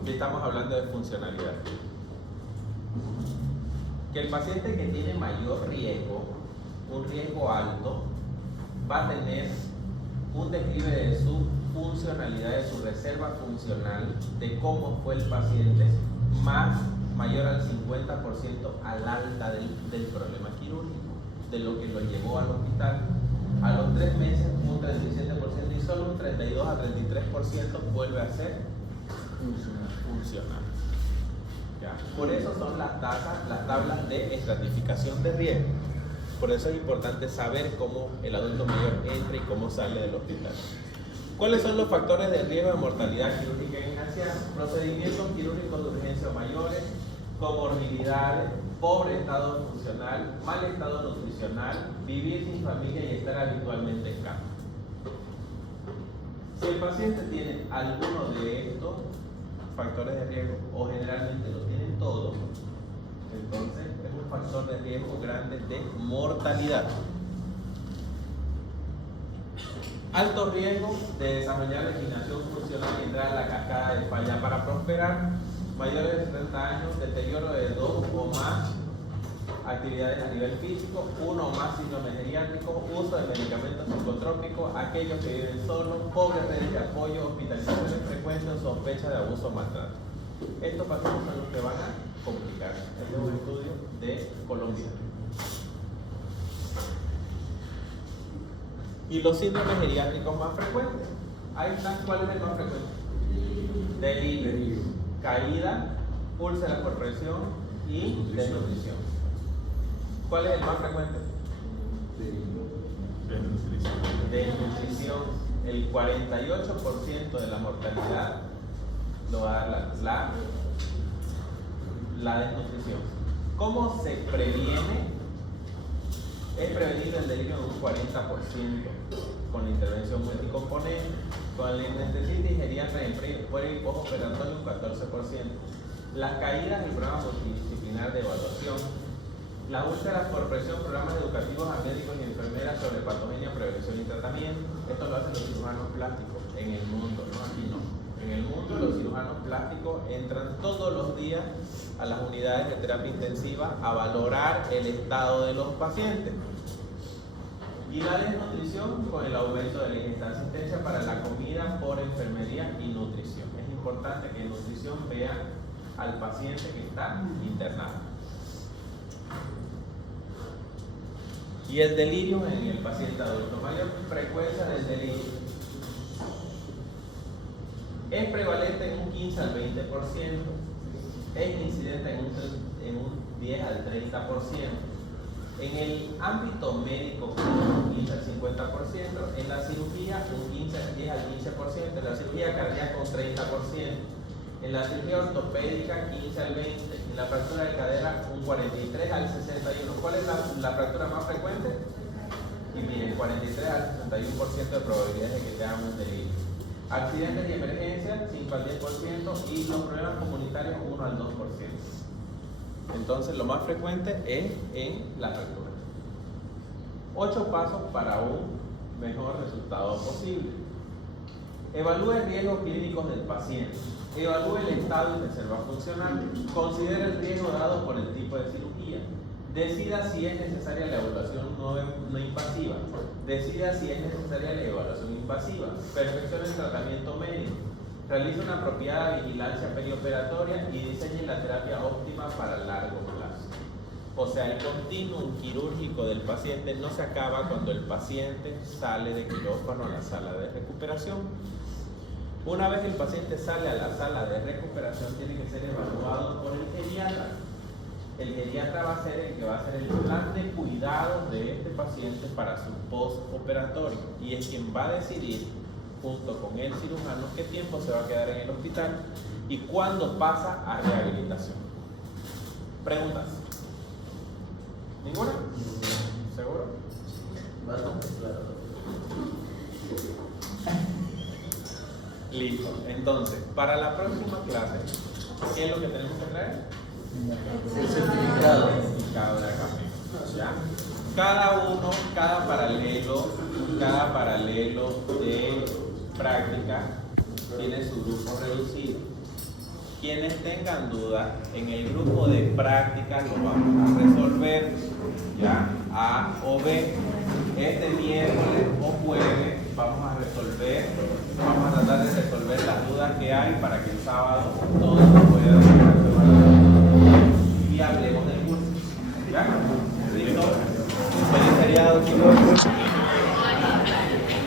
Y estamos hablando de funcionalidad. Que el paciente que tiene mayor riesgo, un riesgo alto, va a tener un declive de su funcionalidad, de su reserva funcional, de cómo fue el paciente, mayor al 50% al alta del problema quirúrgico, de lo que lo llevó al hospital. A los 3 meses un 37% y solo un 32 a 33% vuelve a ser funcional. ¿Ya? Por eso son las tablas de estratificación de riesgo. Por eso es importante saber cómo el adulto mayor entra y cómo sale del hospital. ¿Cuáles son los factores de riesgo de mortalidad quirúrgica en ancianos? Procedimientos quirúrgicos de urgencia mayores, comorbilidades, pobre estado funcional, mal estado nutricional, vivir sin familia y estar habitualmente en cama. Si el paciente tiene alguno de estos factores de riesgo, o generalmente lo tienen todos, entonces es un factor de riesgo grande de mortalidad. Alto riesgo de desarrollar lesionación funcional y entrar a la cascada de falla para prosperar. Mayores de 70 años, deterioro de 2 o más actividades a nivel físico, 1 o más síndromes geriátricos, uso de medicamentos psicotrópicos, aquellos que viven solos, pobres redes de apoyo, hospitalizaciones frecuentes o sospecha de abuso o maltrato. Estos pacientes son los que van a complicar. Este es un estudio de Colombia. Y los síndromes geriátricos más frecuentes. Ahí están. ¿Cuál es el más frecuente? Delirio, caída, úlceras por presión y desnutrición. ¿Cuál es el más frecuente? Desnutrición. El 48% de la mortalidad lo va a dar la desnutrición. ¿Cómo se previene? Es prevenir el delirio en un 40% con la intervención multicomponente, con la anestesia geriatra en pre y postoperatorio un 14%. Las caídas y programas multidisciplinar de evaluación. Las úlceras por presión, programas educativos a médicos y enfermeras sobre patogenia, prevención y tratamiento. Esto lo hacen los cirujanos plásticos en el mundo, no aquí no. En el mundo los cirujanos plásticos entran todos los días a las unidades de terapia intensiva a valorar el estado de los pacientes. Y la desnutrición con el aumento de la ingesta de asistencia para la comida por enfermería y nutrición. Es importante que en nutrición vean al paciente que está internado. Y el delirio en el paciente adulto. Mayor frecuencia del delirio. Es prevalente en un 15 al 20%. Es incidente en un 10 al 30%. En el ámbito médico, un 15 al 50%. En la cirugía, un 10 al 15%. En la cirugía cardíaca, un 30%. En la cirugía ortopédica, 15 al 20%. En la fractura de cadera, un 43 al 61%. ¿Cuál es la fractura más frecuente? Y miren, 43 al 61% de probabilidades de que te hagan un delirio. Accidentes y emergencias, 5 al 10%. Y los problemas comunitarios, 1 al 2%. Entonces, lo más frecuente es en la fractura. 8 pasos para un mejor resultado posible. Evalúe riesgos clínicos del paciente. Evalúe el estado y reserva funcional. Considere el riesgo dado por el tipo de cirugía. Decida si es necesaria la evaluación no invasiva. Decida si es necesaria la evaluación invasiva. Perfeccione el tratamiento médico. Realice una apropiada vigilancia perioperatoria y diseñe la terapia óptima para largo plazo. O sea, el continuum quirúrgico del paciente no se acaba cuando el paciente sale de quirófano a la sala de recuperación. Una vez el paciente sale a la sala de recuperación, tiene que ser evaluado por el geriatra. El geriatra va a ser el que va a hacer el plan de cuidados de este paciente para su postoperatorio y es quien va a decidir, junto con el cirujano, qué tiempo se va a quedar en el hospital y cuándo pasa a rehabilitación. ¿Preguntas? ¿Ninguna? ¿Seguro? Listo. Entonces, para la próxima clase, ¿qué es lo que tenemos que traer? El certificado. Certificado de academia. ¿Ya? Cada paralelo de práctica tiene su grupo reducido. Quienes tengan dudas, en el grupo de prácticas lo vamos a resolver, ya, A o B. Este miércoles o jueves vamos a tratar de resolver las dudas que hay para que el sábado todos puedan